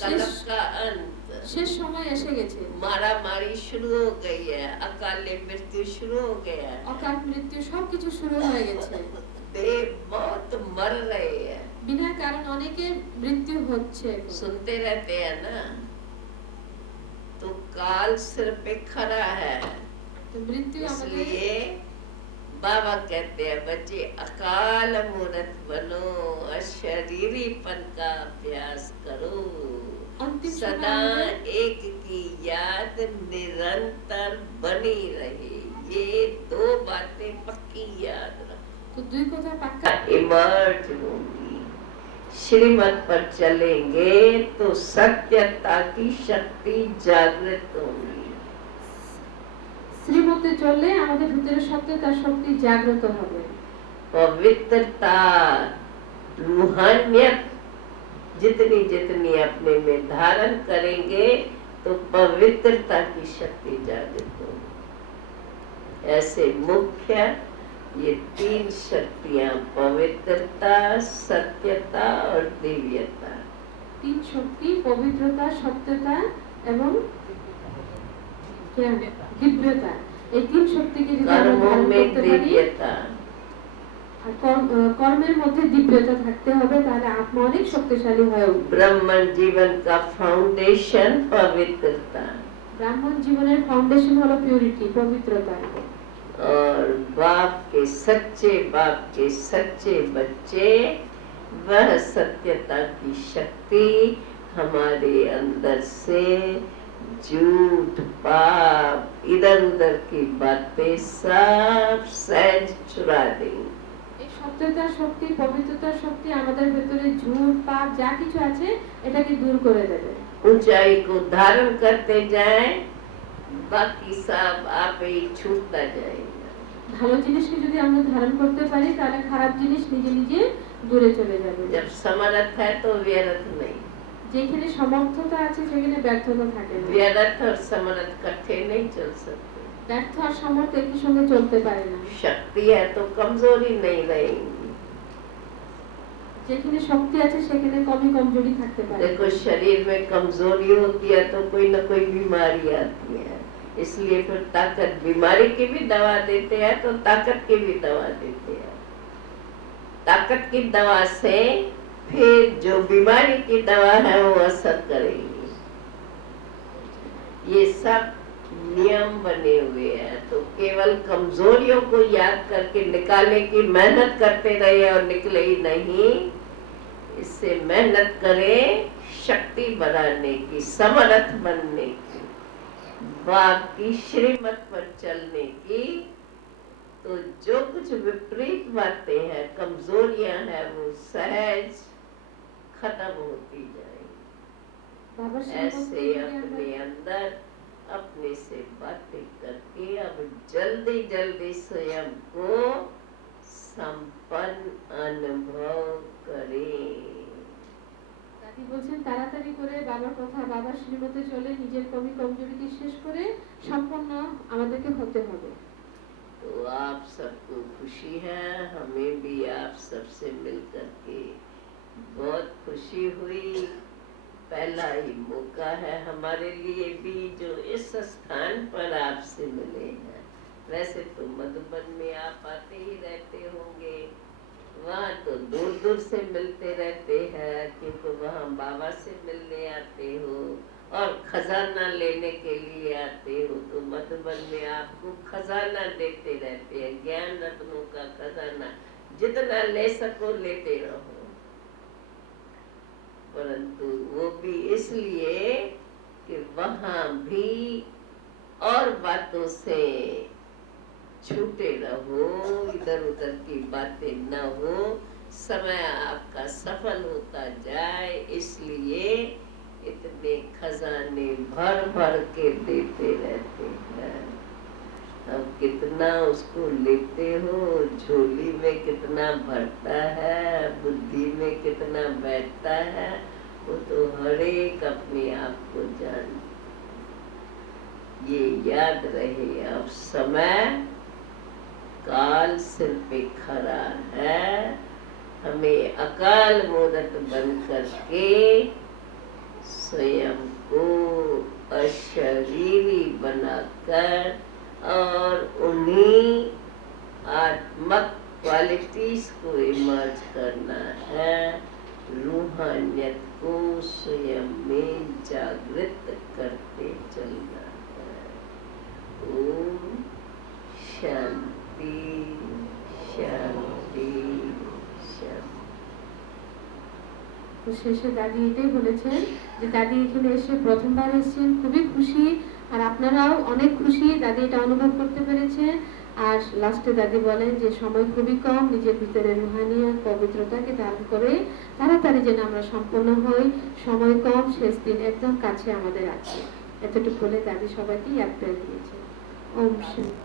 कलम का अंत। শেষ সময় এসে গেছে। मारा मारी शुरू हो गई है, अकाले मृत्यु शुरू हो गया है, অকাল মৃত্যু সবকিছু শুরু হয়ে গেছে। देव बहुत मर रहे हैं। বিনা কারণ অনেকের মৃত্যু হচ্ছে। सुनते रहते हैं ना। तो काल सिर पे खड़ा है। তো মৃত্যু আমাদের, इसलिए बाबा कहते हैं बच्चे अकाल मूर्त बनो, अशरीरीपन का अभ्यास करो, अंतिम सदा समय एक की याद निरंतर बनी रहे। ये 2 बातें पक्की याद रखो। তো দুই কথা পাক্কা। इमर्ज होगी। श्रीमत पर चलेंगे तो सत्यता की शक्ति जागृत होगी। শ্রীমতে চললে আমাদের ভিতরে সত্যতার শক্তি জাগ্রত হবে। पवित्रता, रूहानियत जितनी जितनी अपने में धारण करेंगे तो पवित्रता की शक्ति जागृत होगी। ऐसे मुख्य ये 3 शक्तियां, पवित्रता, सत्यता और दिव्यता। 3 শক্তি, পবিত্রতা, সত্যতা এবং দিব্যতা। এই 3 শক্তিকে যদি আমরা कर्मों ধারণ में করতে পারি, दिव्यता, আর কর্মের মধ্যে দিব্যতা থাকতে হবে, তাহলে আত্মা অনেক শক্তিশালী হয়ে উঠবে। ब्राह्मण जीवन का फाउंडेशन पवित्रता, ব্রাহ্মণ জীবনের ফাউন্ডেশন হলো পিউরিটি, পবিত্রতা। और बाप के सच्चे बच्चे, वह सत्यता की शक्ति हमारे अंदर से झूठ, पाप, इधर उधर की बातें सब सहज छुड़ा देंगे। এই সত্যতার শক্তি, পবিত্রতার শক্তি আমাদের ভেতরে ঝুট, পাপ যা কিছু আছে এটাকে দূর করে দেবে। ऊंचाई को धारण करते जाएं, बाकी सब आप ही छूटता जाएगा। ভালো জিনিসকে যদি আমরা ধারণ করতে পারি তাহলে খারাপ জিনিস নিজে নিজে দূরে চলে যাবে। जब समर्थ है तो व्यर्थ नहीं। যেখানে সমর্থতা আছে সেখানে ব্যর্থতা থাকে না। व्यर्थ और समर्थ इकट्ठे नहीं चल सकते। ব্যর্থ আর সমর্থ একই সঙ্গে চলতে পারে না। शक्ति है तो कमजोरी नहीं रहेगी। যেখানে শক্তি আছে সেখানে কমজোরি থাকতে পারে। देखो, शरीर में कमजोरी होती है तो कोई न कोई बीमारी आती है, इसलिए फिर ताकत, बीमारी की भी दवा देते हैं तो ताकत की भी दवा देते हैं। ताकत की दवा से फिर जो बीमारी की दवा है वो असर करेगी। ये सब नियम बने हुए हैं। तो केवल कमजोरियों को याद करके निकालने की मेहनत करते रहे और निकले ही नहीं। इससे मेहनत करें शक्ति बढ़ाने की, समर्थ बनने की, बाप की श्रीमत पर चलने की। तो जो कुछ विपरीत बातें हैं, कमजोरियां हैं, वो सहज खत्म होती जाएंगी। বাবার ऐसे अपने अंदर अपने से बातें करके अब जल्दी जल्दी स्वयं को संपन्न अनुभव करें। দাদি বলছেন তাড়াতাড়ি করে বাবার কথা, বাবার শ্রীমতে চলে নিজের কমজোরিকে শেষ করে সম্পূর্ণ আমাদেরকে হতে হবে। तो आप सबको खुशी है, हमें भी आप सबसे मिलकर के बहुत खुशी हुई। पहला ही मौका है हमारे लिए भी जो इस स्थान पर आपसे मिले हैं। वैसे तो मधुबन में आप आते ही रहते होंगे, वहाँ तो दूर दूर से मिलते रहते हैं, क्योंकि वहाँ बाबा से मिलने आते हो और खजाना लेने के लिए आते हो। तो मधुबन में आपको खजाना देते रहते हैं, ज्ञान रत्नों का खजाना, जितना ले सको लेते रहो। परंतु वो भी इसलिए कि वहाँ भी और बातों से छूटे रहो, इधर उधर की बातें न हो, समय आपका सफल होता जाए, इसलिए इतने खजाने भर भर के देते रहते हैं। अब कितना उसको लेते हो, झोली में कितना भरता है, बुद्धि में कितना बैठता है, वो तो हर एक अपने आप को जानता। ये याद रहे, अब समय काल सिर पे खड़ा है, हमें अकाल मूरत बन करके स्वयं को अशरीरी बनाकर और उन्हीं आत्मक क्वालिटीज को इमर्ज करना है, रूहानियत को स्वयं में जागृत करते चलना है। ओम शांति शांति शांति। তো শেষে দাদি এটাই বলেছেন যে দাদি এখানে এসে প্রথমবার এসেছেন, খুবই খুশি, আর আপনারাও অনেক খুশি দাদি এটা অনুভব করতে পেরেছেন। আর লাস্টে দাদি বলেন যে সময় খুবই কম, নিজের ভিতরে রুহানিয়াত পবিত্রতাকে ধারণ করে তাড়াতাড়ি যেন আমরা সম্পন্ন হই, সময় কম, শেষ দিন একদম কাছে আমাদের আছে। এতটুকু বলে দাদি সবাইকে ইয়াদ করে দিয়েছে। ওম শান্তি।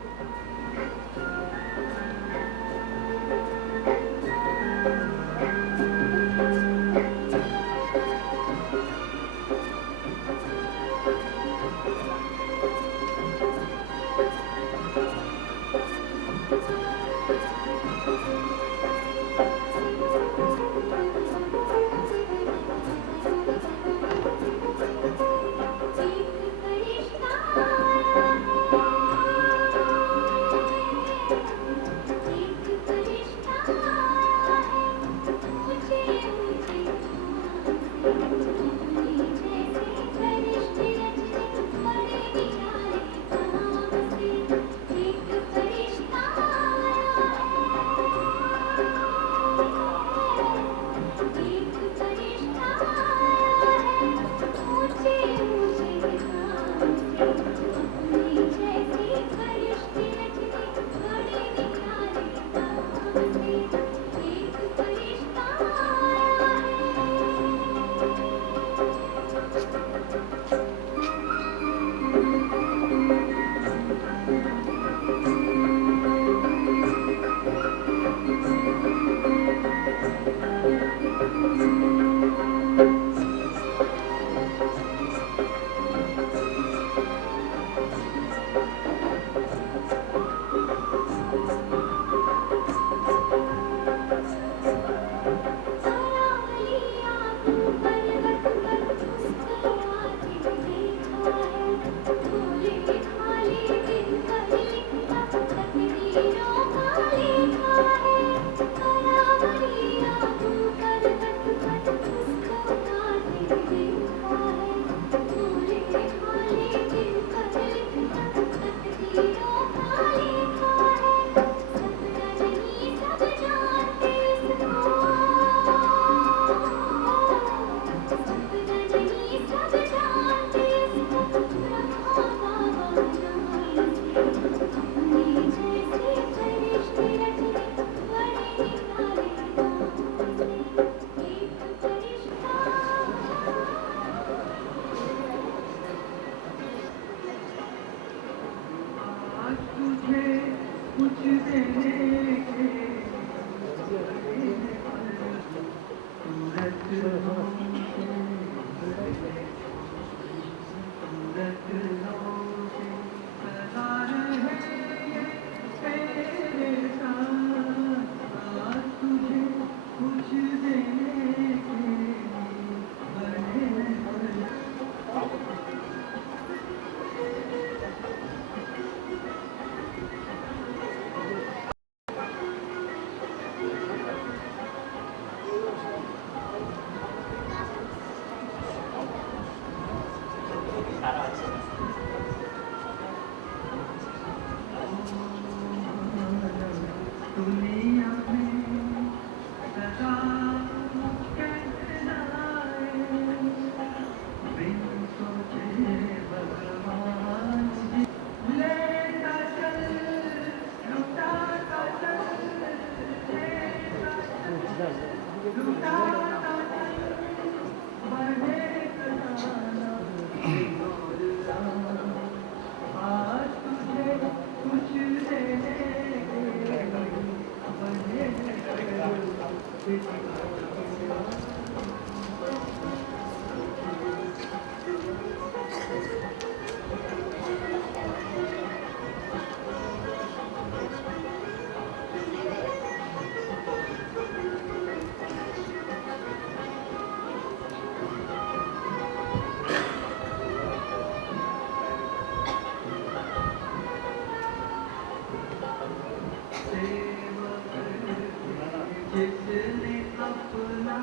जिसने अपना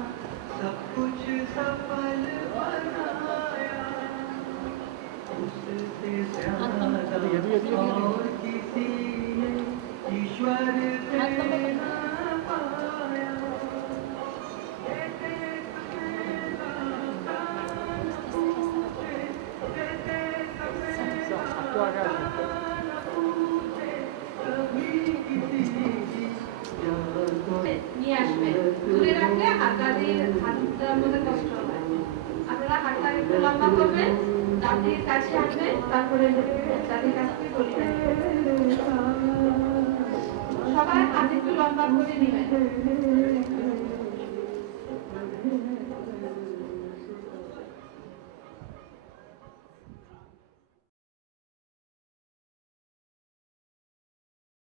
सब कुछ सफल बनाया, उससे ज्यादा और किसी ने ईश्वर से ना पाया। নিয়ে আসবেন, দূরে রাখলে হাতটার মধ্যে কষ্ট হয়। আপনারা হাতটা একটু লম্বা করবেন, দাঁতের কাছে আসবেন, তারপরে দাঁতের কাছ থেকে বলি সবাই হাত একটু লম্বা করে নেবেন।